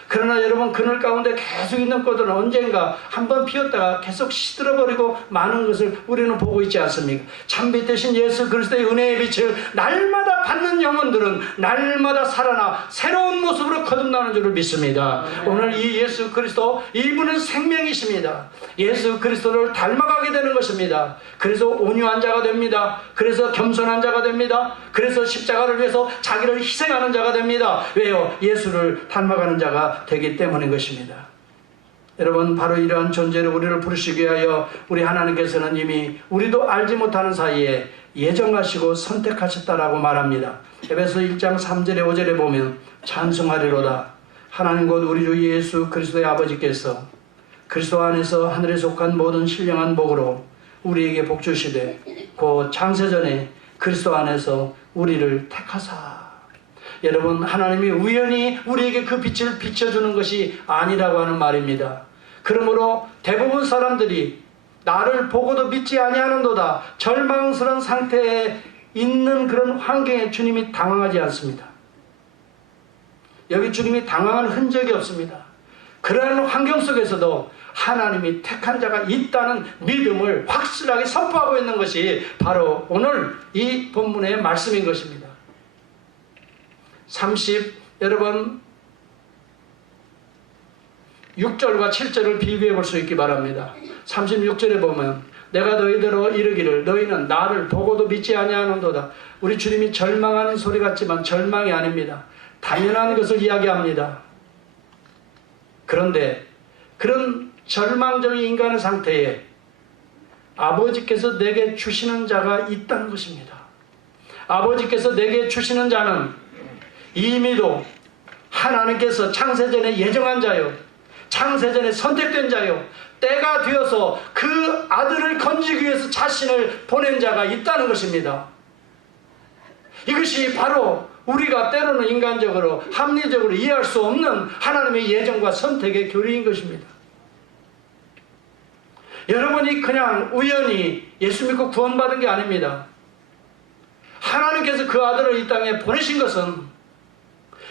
그러나 여러분 그늘 가운데 계속 있는 꽃들은 언젠가 한번 피었다가 계속 시들어버리고 마는 것을 우리는 보고 있지 않습니까? 참빛 되신 예수 그리스도의 은혜의 빛을 날마다 받는 영혼들은 날마다 살아나 새로운 모습으로 거듭나는 줄을 믿습니다. 오늘 이 예수 그리스도 이분은 생명이십니다. 예수 그리스도를 닮아가게 되는 것입니다. 그래서 온유한 자가 됩니다. 그래서 겸손한 자가 됩니다. 그래서 십자가를 위해서 자기를 희생하는 자가 됩니다. 왜요? 예수를 닮아가는 자가 되기 때문인 것입니다. 여러분 바로 이러한 존재로 우리를 부르시기 위하여 우리 하나님께서는 이미 우리도 알지 못하는 사이에 예정하시고 선택하셨다라고 말합니다. 에베소 1장 3절에 5절에 보면 찬송하리로다 하나님 곧 우리 주 예수 그리스도의 아버지께서 그리스도 안에서 하늘에 속한 모든 신령한 복으로 우리에게 복 주시되 곧 창세전에 그리스도 안에서 우리를 택하사. 여러분 하나님이 우연히 우리에게 그 빛을 비춰주는 것이 아니라고 하는 말입니다. 그러므로 대부분 사람들이 나를 보고도 믿지 아니하는도다 절망스러운 상태에 있는 그런 환경에 주님이 당황하지 않습니다. 여기 주님이 당황한 흔적이 없습니다. 그러한 환경 속에서도 하나님이 택한 자가 있다는 믿음을 확실하게 선포하고 있는 것이 바로 오늘 이 본문의 말씀인 것입니다. 여러분 6절과 7절을 비교해 볼 수 있기 바랍니다. 36절에 보면 내가 너희대로 이르기를 너희는 나를 보고도 믿지 아니하는도다. 우리 주님이 절망하는 소리 같지만 절망이 아닙니다. 당연한 것을 이야기합니다. 그런데 그런 절망적인 인간의 상태에 아버지께서 내게 주시는 자가 있다는 것입니다. 아버지께서 내게 주시는 자는 이미도 하나님께서 창세전에 예정한 자요, 창세전에 선택된 자요, 때가 되어서 그 아들을 건지기 위해서 자신을 보낸 자가 있다는 것입니다. 이것이 바로 우리가 때로는 인간적으로 합리적으로 이해할 수 없는 하나님의 예정과 선택의 교리인 것입니다. 여러분이 그냥 우연히 예수 믿고 구원받은 게 아닙니다. 하나님께서 그 아들을 이 땅에 보내신 것은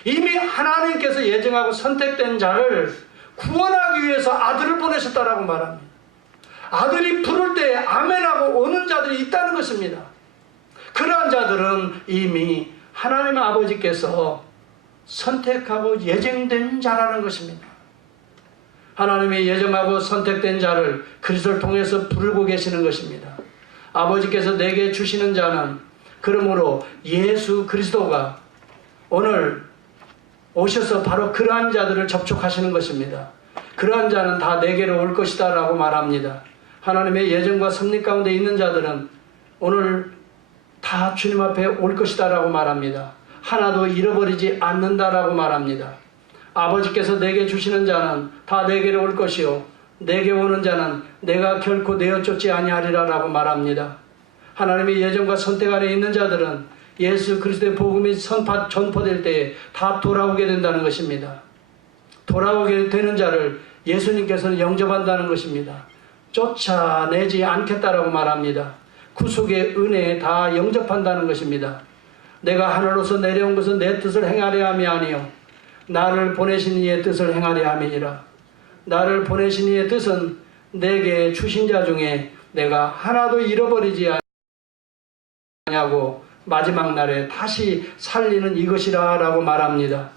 이미 하나님께서 예정하고 선택된 자를 구원하기 위해서 아들을 보내셨다라고 말합니다. 아들이 부를 때 아멘하고 오는 자들이 있다는 것입니다. 그러한 자들은 이미 하나님 아버지께서 선택하고 예정된 자라는 것입니다. 하나님이 예정하고 선택된 자를 그리스도를 통해서 부르고 계시는 것입니다. 아버지께서 내게 주시는 자는 그러므로 예수 그리스도가 오늘 오셔서 바로 그러한 자들을 접촉하시는 것입니다. 그러한 자는 다 내게로 올 것이다 라고 말합니다. 하나님의 예정과 섭리 가운데 있는 자들은 오늘 다 주님 앞에 올 것이다 라고 말합니다. 하나도 잃어버리지 않는다 라고 말합니다. 아버지께서 내게 주시는 자는 다 내게로 올 것이요 내게 오는 자는 내가 결코 내어 쫓지 아니하리라 라고 말합니다. 하나님의 예정과 선택 안에 있는 자들은 예수 그리스도의 복음이 전파될 때에 다 돌아오게 된다는 것입니다. 돌아오게 되는 자를 예수님께서는 영접한다는 것입니다. 쫓아내지 않겠다라고 말합니다. 구속의 은혜에 다 영접한다는 것입니다. 내가 하늘로서 내려온 것은 내 뜻을 행하려 함이 아니요 나를 보내신 이의 뜻을 행하려 함이니라. 나를 보내신 이의 뜻은 내게 주신 자 중에 내가 하나도 잃어버리지 아니하고 마지막 날에 다시 살리는 이것이라 라고 말합니다.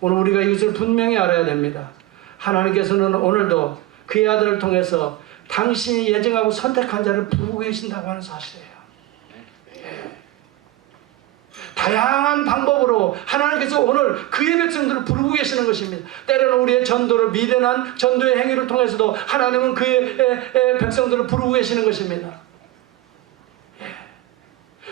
오늘 우리가 이것을 분명히 알아야 됩니다. 하나님께서는 오늘도 그의 아들을 통해서 당신이 예정하고 선택한 자를 부르고 계신다고 하는 사실이에요. 다양한 방법으로 하나님께서 오늘 그의 백성들을 부르고 계시는 것입니다. 때로는 우리의 전도를 미련한 전도의 행위를 통해서도 하나님은 그의 백성들을 부르고 계시는 것입니다.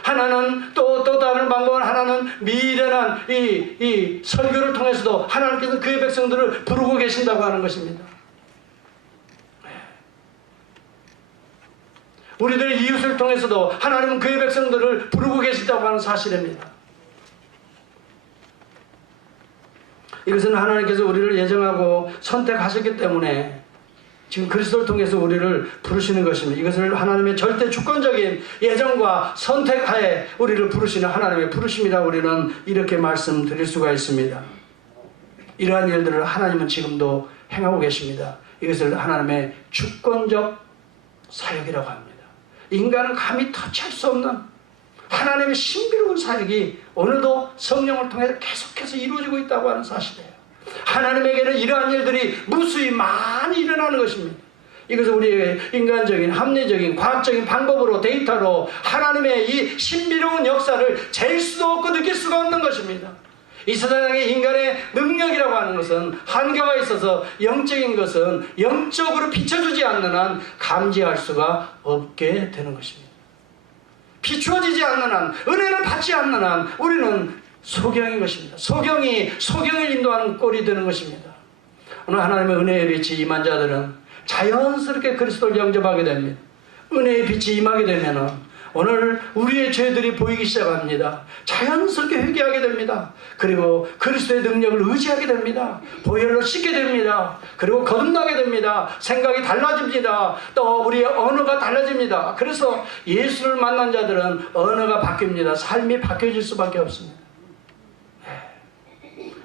하나는 또 다른 방법은 하나는 미련한 이 설교를 통해서도 하나님께서 그의 백성들을 부르고 계신다고 하는 것입니다. 우리들의 이웃을 통해서도 하나님은 그의 백성들을 부르고 계신다고 하는 사실입니다. 이것은 하나님께서 우리를 예정하고 선택하셨기 때문에 지금 그리스도를 통해서 우리를 부르시는 것입니다. 이것을 하나님의 절대 주권적인 예정과 선택하에 우리를 부르시는 하나님의 부르심이라 우리는 이렇게 말씀드릴 수가 있습니다. 이러한 일들을 하나님은 지금도 행하고 계십니다. 이것을 하나님의 주권적 사역이라고 합니다. 인간은 감히 터치할 수 없는 하나님의 신비로운 사역이 오늘도 성령을 통해 계속해서 이루어지고 있다고 하는 사실이에요. 하나님에게는 이러한 일들이 무수히 많이 일어나는 것입니다. 이것은 우리의 인간적인 합리적인 과학적인 방법으로 데이터로 하나님의 이 신비로운 역사를 잴 수도 없고 느낄 수가 없는 것입니다. 이 세상의 인간의 능력이라고 하는 것은 한계가 있어서 영적인 것은 영적으로 비춰주지 않는 한 감지할 수가 없게 되는 것입니다. 비추어지지 않는 한, 은혜를 받지 않는 한 우리는 소경인 것입니다. 소경을 인도하는 꼴이 되는 것입니다. 오늘 하나님의 은혜의 빛이 임한 자들은 자연스럽게 그리스도를 영접하게 됩니다. 은혜의 빛이 임하게 되면 오늘 우리의 죄들이 보이기 시작합니다. 자연스럽게 회개하게 됩니다. 그리고 그리스도의 능력을 의지하게 됩니다. 보혈로 씻게 됩니다. 그리고 거듭나게 됩니다. 생각이 달라집니다. 또 우리의 언어가 달라집니다. 그래서 예수를 만난 자들은 언어가 바뀝니다. 삶이 바뀌어질 수밖에 없습니다.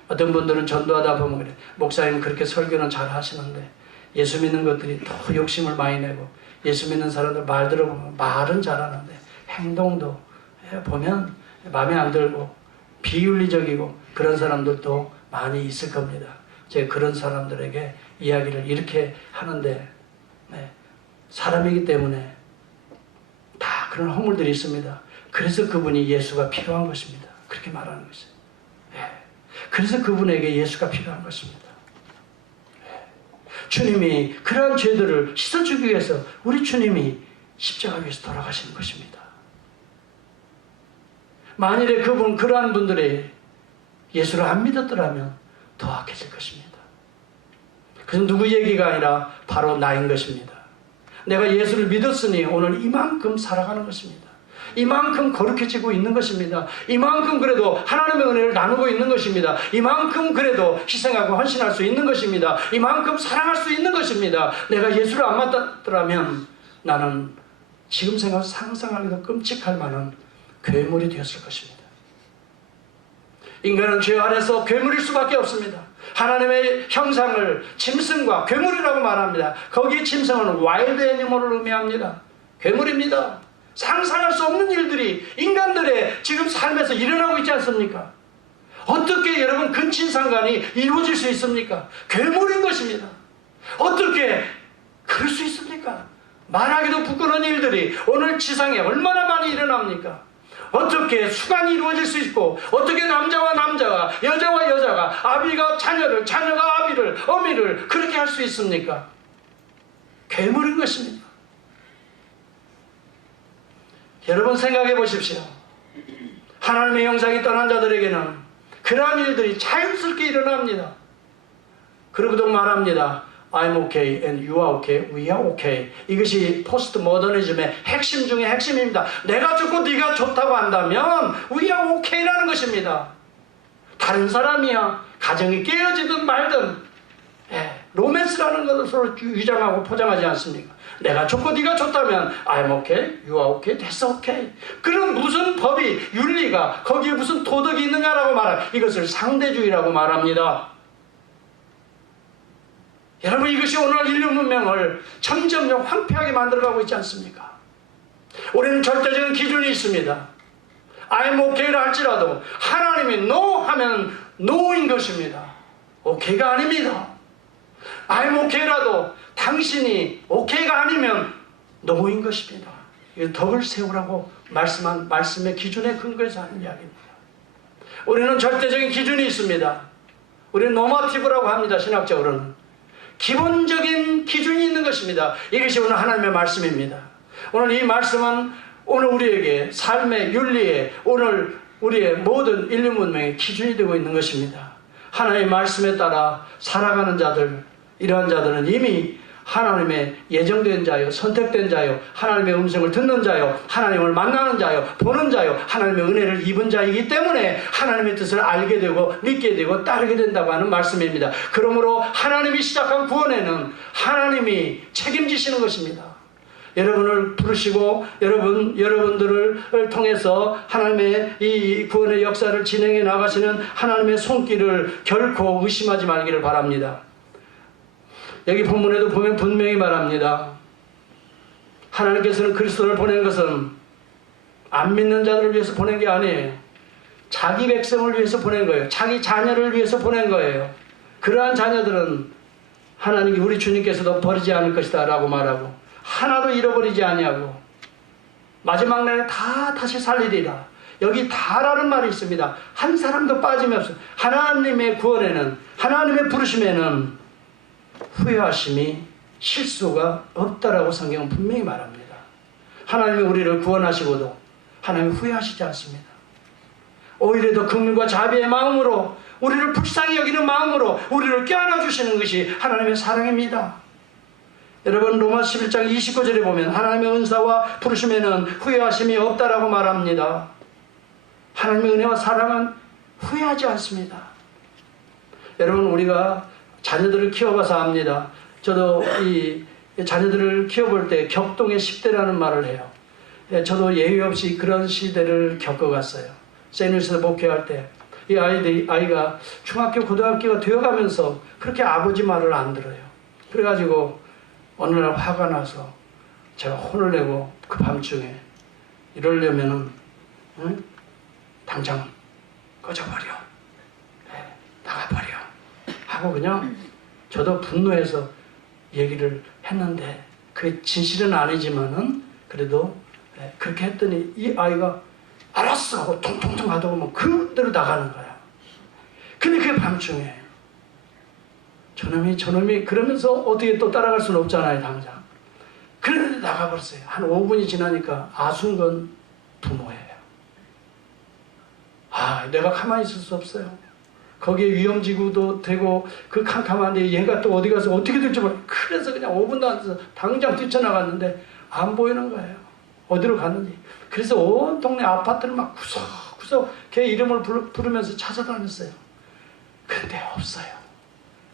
어떤 분들은 전도하다 보면 그래, 목사님 그렇게 설교는 잘 하시는데 예수 믿는 것들이 더 욕심을 많이 내고 예수 믿는 사람들 말 들어보면 말은 잘하는데 행동도 보면 마음에 안 들고 비윤리적이고 그런 사람들도 많이 있을 겁니다. 제가 그런 사람들에게 이야기를 이렇게 하는데 사람이기 때문에 다 그런 허물들이 있습니다. 그래서 그분이 예수가 필요한 것입니다. 그렇게 말하는 것이에요. 그래서 그분에게 예수가 필요한 것입니다. 주님이 그러한 죄들을 씻어주기 위해서 우리 주님이 십자가 위에서 돌아가시는 것입니다. 만일에 그러한 분들이 예수를 안 믿었더라면 더 악해질 것입니다. 그것은 누구 얘기가 아니라 바로 나인 것입니다. 내가 예수를 믿었으니 오늘 이만큼 살아가는 것입니다. 이만큼 거룩해지고 있는 것입니다. 이만큼 그래도 하나님의 은혜를 나누고 있는 것입니다. 이만큼 그래도 희생하고 헌신할 수 있는 것입니다. 이만큼 사랑할 수 있는 것입니다. 내가 예수를 안 만났더라면 나는 지금 생각 상상하기도 끔찍할 만한 괴물이 되었을 것입니다. 인간은 죄 아래서 괴물일 수밖에 없습니다. 하나님의 형상을 짐승과 괴물이라고 말합니다. 거기 짐승은 와일드 애니멀을 의미합니다. 괴물입니다. 상상할 수 없는 일들이 인간들의 지금 삶에서 일어나고 있지 않습니까? 어떻게 여러분 근친상간이 이루어질 수 있습니까? 괴물인 것입니다. 어떻게 그럴 수 있습니까? 말하기도 부끄러운 일들이 오늘 지상에 얼마나 많이 일어납니까? 어떻게 수간이 이루어질 수 있고, 어떻게 남자와 남자가, 여자와 여자가, 아비가 자녀를, 자녀가 아비를, 어미를 그렇게 할 수 있습니까? 괴물인 것입니다. 여러분 생각해 보십시오. 하나님의 형상이 떠난 자들에게는 그러한 일들이 자연스럽게 일어납니다. 그러고도 말합니다. I'm okay and you are okay, we are okay. 이것이 포스트 모더니즘의 핵심 중에 핵심입니다. 내가 좋고 네가 좋다고 한다면 we are okay라는 것입니다. 다른 사람이야 가정이 깨어지든 말든 로맨스라는 것을 서로 위장하고 포장하지 않습니까? 내가 좋고 네가 좋다면 I'm okay, you are okay, that's okay. 그럼 무슨 법이, 윤리가, 거기에 무슨 도덕이 있느냐라고 말합니다. 이것을 상대주의라고 말합니다. 여러분, 이것이 오늘 인류 문명을 점점 황폐하게 만들어가고 있지 않습니까? 우리는 절대적인 기준이 있습니다. I'm okay라 할지라도 하나님이 no 하면 no인 것입니다. okay가 아닙니다. I'm okay라도 당신이 okay가 아니면 no인 것입니다. 이게 덕을 세우라고 말씀한 말씀의 기준에 근거해서 하는 이야기입니다. 우리는 절대적인 기준이 있습니다. 우리는 노마티브라고 합니다. 신학적으로는. 기본적인 기준이 있는 것입니다. 이것이 오늘 하나님의 말씀입니다. 오늘 이 말씀은 오늘 우리에게 삶의 윤리에, 오늘 우리의 모든 인류 문명의 기준이 되고 있는 것입니다. 하나님의 말씀에 따라 살아가는 자들, 이러한 자들은 이미 하나님의 예정된 자요, 선택된 자요, 하나님의 음성을 듣는 자요, 하나님을 만나는 자요, 보는 자요, 하나님의 은혜를 입은 자이기 때문에 하나님의 뜻을 알게 되고 믿게 되고 따르게 된다고 하는 말씀입니다. 그러므로 하나님이 시작한 구원에는 하나님이 책임지시는 것입니다. 여러분을 부르시고 여러분들을 통해서 하나님의 이 구원의 역사를 진행해 나가시는 하나님의 손길을 결코 의심하지 말기를 바랍니다. 여기 본문에도 보면 분명히 말합니다. 하나님께서는 그리스도를 보낸 것은 안 믿는 자들을 위해서 보낸 게 아니에요. 자기 백성을 위해서 보낸 거예요. 자기 자녀를 위해서 보낸 거예요. 그러한 자녀들은 하나님이 우리 주님께서도 버리지 않을 것이다 라고 말하고 하나도 잃어버리지 아니하고 마지막 날에 다 다시 살리리라. 여기 다라는 말이 있습니다. 한 사람도 빠짐이 없어요. 하나님의 구원에는, 하나님의 부르심에는 후회하심이 실수가 없다라고 성경은 분명히 말합니다. 하나님이 우리를 구원하시고도 하나님이 후회하시지 않습니다. 오히려 더 긍휼과 자비의 마음으로, 우리를 불쌍히 여기는 마음으로 우리를 껴안아 주시는 것이 하나님의 사랑입니다. 여러분, 로마 11장 29절에 보면 하나님의 은사와 부르심에는 후회하심이 없다라고 말합니다. 하나님의 은혜와 사랑은 후회하지 않습니다. 여러분, 우리가 자녀들을 키워봐서 압니다. 저도 이 자녀들을 키워볼 때 격동의 10대라는 말을 해요. 저도 예외 없이 그런 시대를 겪어갔어요. 세누스에 목회할 때 이 아이가 중학교, 고등학교가 되어가면서 그렇게 아버지 말을 안 들어요. 그래가지고 어느 날 화가 나서 제가 혼을 내고 그 밤중에 이러려면은 당장 꺼져버려, 나가버려 하고 그냥 저도 분노해서 얘기를 했는데 그게 진실은 아니지만은 그래도 그렇게 했더니 이 아이가 알았어 하고 통통통 하다 보면 그대로 나가는 거야. 근데 그게 밤중에 저놈이 그러면서 어떻게 또 따라갈 수는 없잖아요, 당장. 그런데 나가버렸어요. 한 5분이 지나니까 아순건 부모예요. 내가 가만히 있을 수 없어요. 거기에 위험지구도 되고 그 캄캄한데 얘가 또 어디 가서 어떻게 될지 몰라. 그래서 그냥 5분도 안 돼서 당장 뛰쳐나갔는데 안 보이는 거예요. 어디로 갔는지. 그래서 온 동네 아파트를 막 구석구석 걔 이름을 부르면서 찾아다녔어요. 근데 없어요.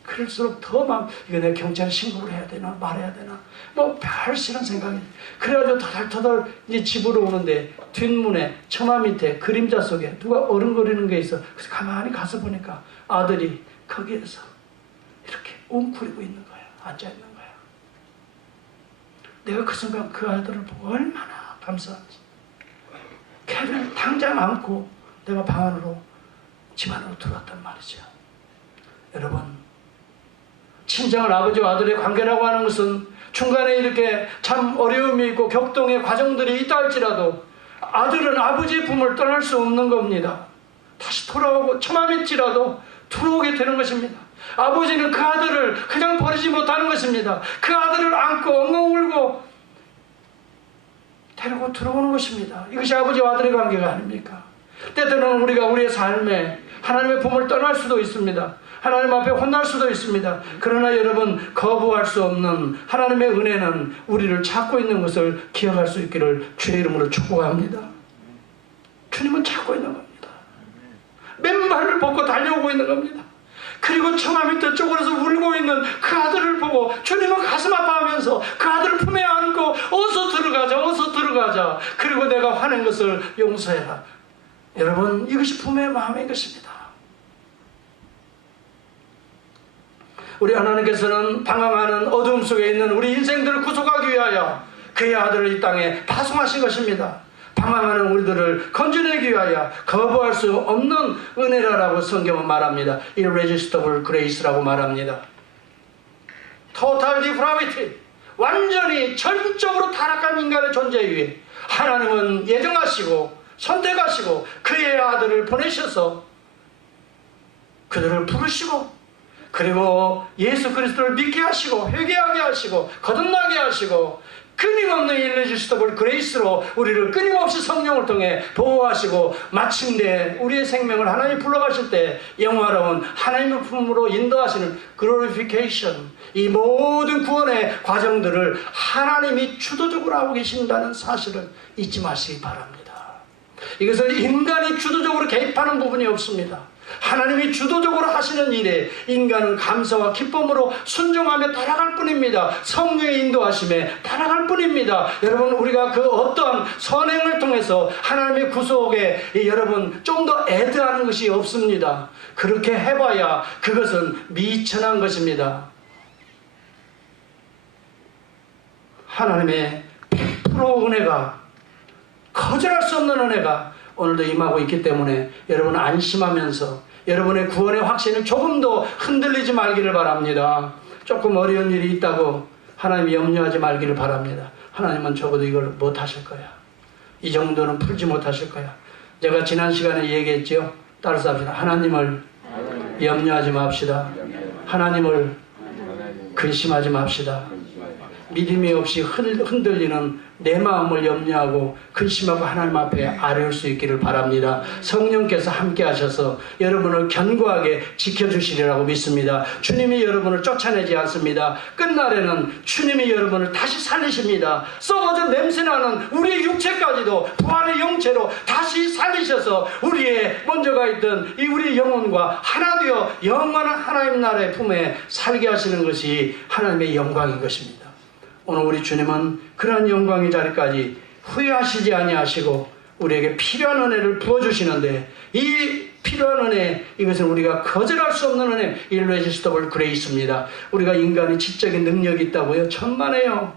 그럴수록 더 막 이거 내가 경찰에 신고를 해야 되나 말해야 되나 뭐 별 싫은 생각이. 그래가지고 터덜터덜 이제 집으로 오는데 뒷문에 처마 밑에 그림자 속에 누가 어른거리는 게 있어. 그래서 가만히 가서 보니까 아들이 거기에서 이렇게 웅크리고 있는 거야. 앉아 있는 거야. 내가 그 순간 그 아들을 보고 얼마나 감사한지. 걔를 당장 안고 내가 방 안으로 집 안으로 들어왔단 말이죠. 여러분, 친정을 아버지와 아들의 관계라고 하는 것은 중간에 이렇게 참 어려움이 있고 격동의 과정들이 있다 할지라도 아들은 아버지의 품을 떠날 수 없는 겁니다. 다시 돌아오고 처마일지라도 들어오게 되는 것입니다. 아버지는 그 아들을 그냥 버리지 못하는 것입니다. 그 아들을 안고 엉엉 울고 데리고 들어오는 것입니다. 이것이 아버지와 아들의 관계가 아닙니까? 때때로는 우리가 우리의 삶에 하나님의 품을 떠날 수도 있습니다. 하나님 앞에 혼날 수도 있습니다. 그러나 여러분, 거부할 수 없는 하나님의 은혜는 우리를 찾고 있는 것을 기억할 수 있기를 주의 이름으로 축복합니다. 주님은 찾고 있는 겁니다. 맨발을 벗고 달려오고 있는 겁니다. 그리고 처마 밑에 쪼그려서 울고 있는 그 아들을 보고 주님은 가슴 아파하면서 그 아들을 품에 안고 어서 들어가자, 어서 들어가자. 그리고 내가 화낸 것을 용서해라. 여러분, 이것이 부모의 마음인 것입니다. 우리 하나님께서는 방황하는 어둠 속에 있는 우리 인생들을 구속하기 위하여 그의 아들을 이 땅에 파송하신 것입니다. 방황하는 우리들을 건져내기 위하여 거부할 수 없는 은혜라고 성경은 말합니다. Irresistible Grace라고 말합니다. Total depravity, 완전히 전적으로 타락한 인간의 존재 위에 하나님은 예정하시고 선택하시고 그의 아들을 보내셔서 그들을 부르시고 그리고 예수 그리스도를 믿게 하시고 회개하게 하시고 거듭나게 하시고 끊임없는 irresistible grace로 우리를 끊임없이 성령을 통해 보호하시고 마침내 우리의 생명을 하나님 불러가실 때 영화로운 하나님의 품으로 인도하시는 glorification, 이 모든 구원의 과정들을 하나님이 주도적으로 하고 계신다는 사실을 잊지 마시기 바랍니다. 이것을 인간이 주도적으로 개입하는 부분이 없습니다. 하나님이 주도적으로 하시는 일에 인간은 감사와 기쁨으로 순종하며 따라갈 뿐입니다. 성령의 인도하심에 따라갈 뿐입니다. 여러분, 우리가 그 어떠한 선행을 통해서 하나님의 구속에 여러분 좀 더 애드하는 것이 없습니다. 그렇게 해봐야 그것은 미천한 것입니다. 하나님의 100% 은혜가, 거절할 수 없는 은혜가 오늘도 임하고 있기 때문에 여러분 안심하면서 여러분의 구원의 확신을 조금도 흔들리지 말기를 바랍니다. 조금 어려운 일이 있다고 하나님 염려하지 말기를 바랍니다. 하나님은 적어도 이걸 못하실 거야. 이 정도는 풀지 못하실 거야. 제가 지난 시간에 얘기했죠. 따라서 합시다. 하나님을 염려하지 맙시다. 하나님을 근심하지 맙시다. 믿음이 없이 흔들리는 내 마음을 염려하고 근심하고 하나님 앞에 아뢰올 수 있기를 바랍니다. 성령께서 함께 하셔서 여러분을 견고하게 지켜주시리라고 믿습니다. 주님이 여러분을 쫓아내지 않습니다. 끝날에는 주님이 여러분을 다시 살리십니다. 썩어져 냄새나는 우리의 육체까지도 부활의 영체로 다시 살리셔서 우리의 먼저가 있던 이 우리의 영혼과 하나 되어 영원한 하나님 나라의 품에 살게 하시는 것이 하나님의 영광인 것입니다. 오늘 우리 주님은 그러한 영광의 자리까지 후회하시지 아니하시고 우리에게 필요한 은혜를 부어주시는데, 이 필요한 은혜, 이것은 우리가 거절할 수 없는 은혜, irresistible grace입니다. 우리가 인간의 지적인 능력이 있다고요? 천만에요.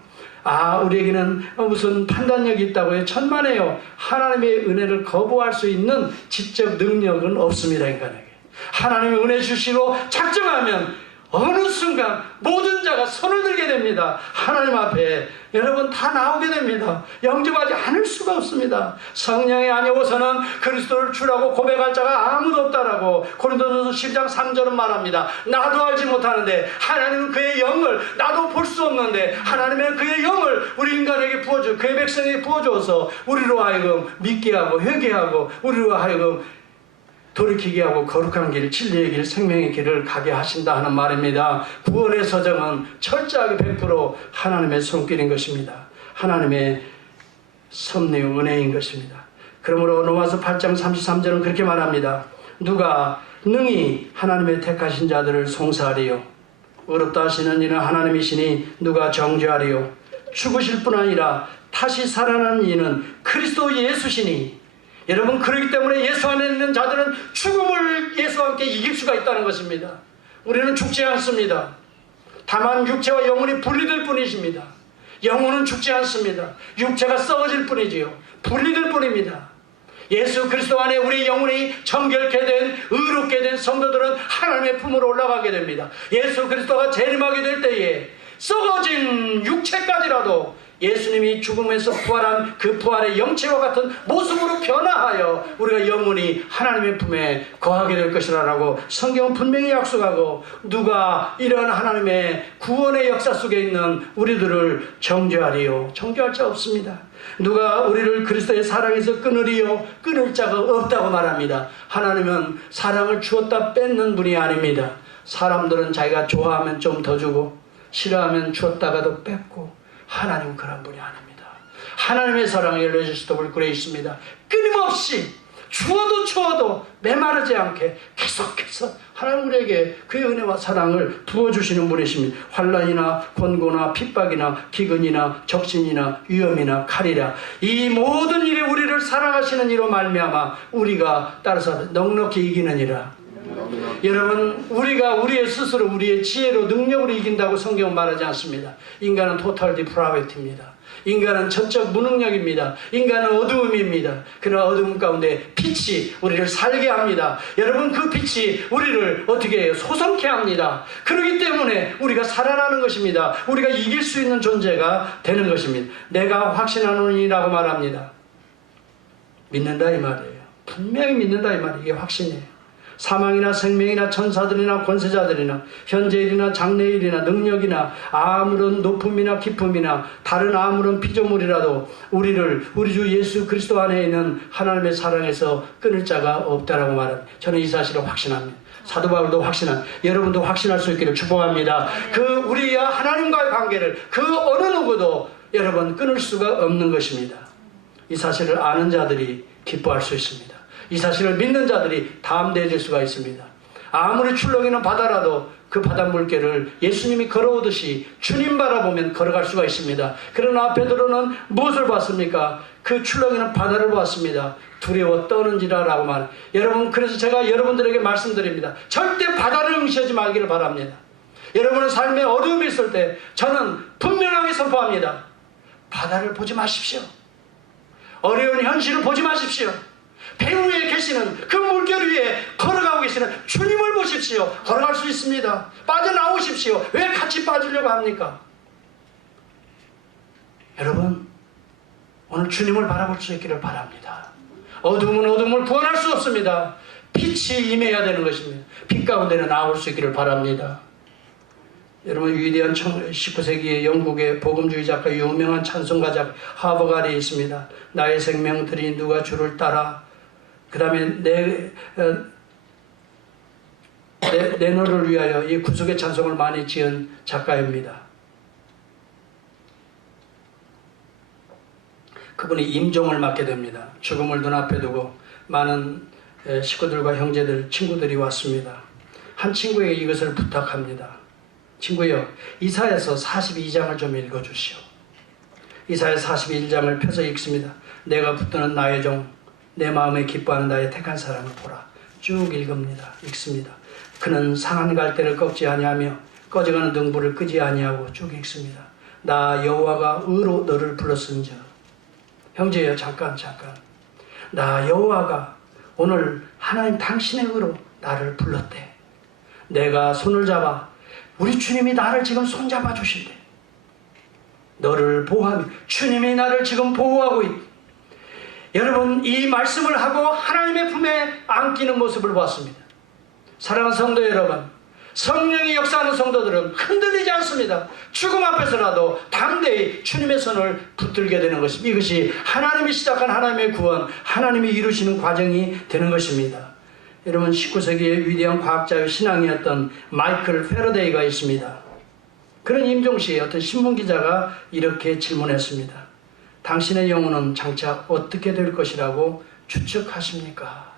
우리에게는 무슨 판단력이 있다고요? 천만에요. 하나님의 은혜를 거부할 수 있는 지적 능력은 없습니다, 인간에게. 하나님의 은혜 주시고 작정하면 어느 순간 모든 자가 손을 들게 됩니다. 하나님 앞에 여러분 다 나오게 됩니다. 영접하지 않을 수가 없습니다. 성령이 아니고서는 그리스도를 주라고 고백할 자가 아무도 없다라고 고린도전서 10장 3절은 말합니다. 나도 알지 못하는데 하나님은 그의 영을, 나도 볼 수 없는데 하나님은 그의 영을 우리 인간에게 부어주, 그의 백성에게 부어주어서 우리로 하여금 믿게 하고 회개하고 우리로 하여금 돌이키게 하고 거룩한 길, 진리의 길, 생명의 길을 가게 하신다 하는 말입니다. 구원의 서정은 철저하게 100% 하나님의 손길인 것입니다. 하나님의 섭리의 은혜인 것입니다. 그러므로 로마서 8장 33절은 그렇게 말합니다. 누가 능히 하나님의 택하신 자들을 송사하리요. 의롭다 하시는 이는 하나님이시니 누가 정죄하리요. 죽으실 뿐 아니라 다시 살아나는 이는 그리스도 예수시니. 여러분, 그렇기 때문에 예수 안에 있는 자들은 죽음을 예수와 함께 이길 수가 있다는 것입니다. 우리는 죽지 않습니다. 다만 육체와 영혼이 분리될 뿐이십니다. 영혼은 죽지 않습니다. 육체가 썩어질 뿐이지요. 분리될 뿐입니다. 예수 그리스도 안에 우리 영혼이 정결케 된, 의롭게 된 성도들은 하나님의 품으로 올라가게 됩니다. 예수 그리스도가 재림하게 될 때에 썩어진 육체까지라도 예수님이 죽음에서 부활한 그 부활의 영체와 같은 모습으로 변화하여 우리가 영원히 하나님의 품에 거하게 될 것이라고 성경은 분명히 약속하고, 누가 이런 하나님의 구원의 역사 속에 있는 우리들을 정죄하리요. 정죄할 자 없습니다. 누가 우리를 그리스도의 사랑에서 끊으리요. 끊을 자가 없다고 말합니다. 하나님은 사랑을 주었다 뺏는 분이 아닙니다. 사람들은 자기가 좋아하면 좀 더 주고 싫어하면 주었다가도 뺏고, 하나님은 그런 분이 아닙니다. 하나님의 사랑이 열려주시도 불 있습니다. 끊임없이 주어도 메마르지 않게 계속해서 하나님 우리에게 그의 은혜와 사랑을 부어주시는 분이십니다. 환난이나 권고나 핍박이나 기근이나 적신이나 위험이나 칼이라, 이 모든 일에 우리를 사랑하시는 이로 말미암아 우리가 따라서 넉넉히 이기느니라. 여러분, 우리가 우리의 스스로 우리의 지혜로 능력으로 이긴다고 성경은 말하지 않습니다. 인간은 토탈 디프라비티입니다. 인간은 전적 무능력입니다. 인간은 어두움입니다. 그러나 어두움 가운데 빛이 우리를 살게 합니다. 여러분, 그 빛이 우리를 어떻게 해요? 소성케 합니다. 그렇기 때문에 우리가 살아나는 것입니다. 우리가 이길 수 있는 존재가 되는 것입니다. 내가 확신하노니라고 말합니다. 믿는다 이 말이에요. 분명히 믿는다 이 말이에요. 이게 확신이에요. 사망이나 생명이나 천사들이나 권세자들이나 현재일이나 장래일이나 능력이나 아무런 높음이나 깊음이나 다른 아무런 피조물이라도 우리를 우리 주 예수 그리스도 안에 있는 하나님의 사랑에서 끊을 자가 없다라고 말합니다. 저는 이 사실을 확신합니다. 사도 바울도 확신한, 여러분도 확신할 수 있기를 축복합니다. 그 우리와 하나님과의 관계를 그 어느 누구도 여러분 끊을 수가 없는 것입니다. 이 사실을 아는 자들이 기뻐할 수 있습니다. 이 사실을 믿는 자들이 담대해질 수가 있습니다. 아무리 출렁이는 바다라도 그 바닷물결을 예수님이 걸어오듯이 주님 바라보면 걸어갈 수가 있습니다. 그러나 베드로는 무엇을 봤습니까? 그 출렁이는 바다를 보았습니다. 두려워 떠는지라 라고 말. 여러분, 그래서 제가 여러분들에게 말씀드립니다. 절대 바다를 응시하지 말기를 바랍니다. 여러분의 삶에 어려움이 있을 때 저는 분명하게 선포합니다. 바다를 보지 마십시오. 어려운 현실을 보지 마십시오. 배 위에 계시는 그 물결 위에 걸어가고 계시는 주님을 보십시오. 걸어갈 수 있습니다. 빠져나오십시오. 왜 같이 빠지려고 합니까? 여러분, 오늘 주님을 바라볼 수 있기를 바랍니다. 어둠은 어둠을 구원할 수 없습니다. 빛이 임해야 되는 것입니다. 빛 가운데는 나올 수 있기를 바랍니다. 여러분, 위대한 19세기의 영국의 복음주의 작가, 유명한 찬송가 작가 하버갈이 있습니다. 나의 생명들이 누가 주를 따라, 그 다음에 내 너를 위하여, 이 구속의 찬송을 많이 지은 작가입니다. 그분이 임종을 맞게 됩니다. 죽음을 눈앞에 두고 많은 식구들과 형제들, 친구들이 왔습니다. 한 친구에게 이것을 부탁합니다. 친구여, 이사야서 42장을 좀 읽어주시오. 이사야 41장을 펴서 읽습니다. 내가 붙드는 나의 종, 내 마음에 기뻐하는 나의 택한 사람을 보라. 쭉 읽습니다. 그는 상한 갈대를 꺾지 아니하며 꺼져가는 등불을 끄지 아니하고 쭉 읽습니다. 나 여호와가 의로 너를 불렀은즉. 형제여, 잠깐. 나 여호와가 오늘 하나님 당신의 의로 나를 불렀대. 내가 손을 잡아, 우리 주님이 나를 지금 손잡아 주신대. 너를 보호하며 주님이 나를 지금 보호하고 있다. 여러분, 이 말씀을 하고 하나님의 품에 안기는 모습을 보았습니다. 사랑하는 성도 여러분, 성령이 역사하는 성도들은 흔들리지 않습니다. 죽음 앞에서라도 담대히 주님의 손을 붙들게 되는 것입니다. 이것이 하나님이 시작한 하나님의 구원, 하나님이 이루시는 과정이 되는 것입니다. 여러분 19세기의 위대한 과학자의 신앙이었던 마이클 패러데이가 있습니다. 그런 임종시에 어떤 신문기자가 이렇게 질문했습니다. 당신의 영혼은 장차 어떻게 될 것이라고 추측하십니까?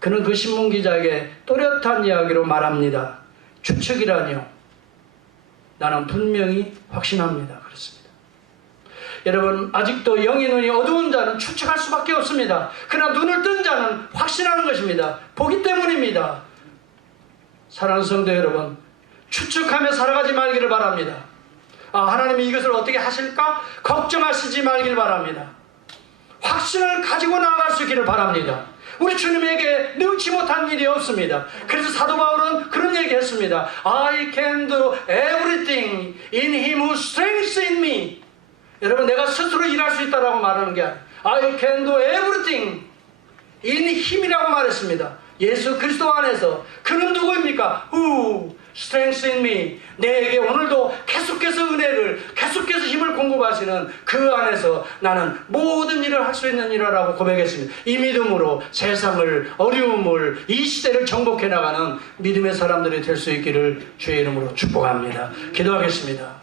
그는 그 신문기자에게 또렷한 이야기로 말합니다. 추측이라뇨. 나는 분명히 확신합니다. 그렇습니다. 여러분, 아직도 영의 눈이 어두운 자는 추측할 수밖에 없습니다. 그러나 눈을 뜬 자는 확신하는 것입니다. 보기 때문입니다. 사랑하는 성도 여러분, 추측하며 살아가지 말기를 바랍니다. 하나님이 이것을 어떻게 하실까? 걱정하시지 말길 바랍니다. 확신을 가지고 나아갈 수 있기를 바랍니다. 우리 주님에게 능치 못한 일이 없습니다. 그래서 사도 바울은 그런 얘기 했습니다. I can do everything in him who strengthens in me. 여러분, 내가 스스로 일할 수 있다라고 말하는 게 아니에요. I can do everything in him이라고 말했습니다. 예수 그리스도 안에서. 그는 누구입니까? Who strengthens in me. 내게 오늘도 계속해서 은혜를, 계속해서 힘을 공급하시는 그 안에서 나는 모든 일을 할 수 있는 이라고 고백했습니다. 이 믿음으로 세상을, 어려움을, 이 시대를 정복해 나가는 믿음의 사람들이 될 수 있기를 주의 이름으로 축복합니다. 기도하겠습니다.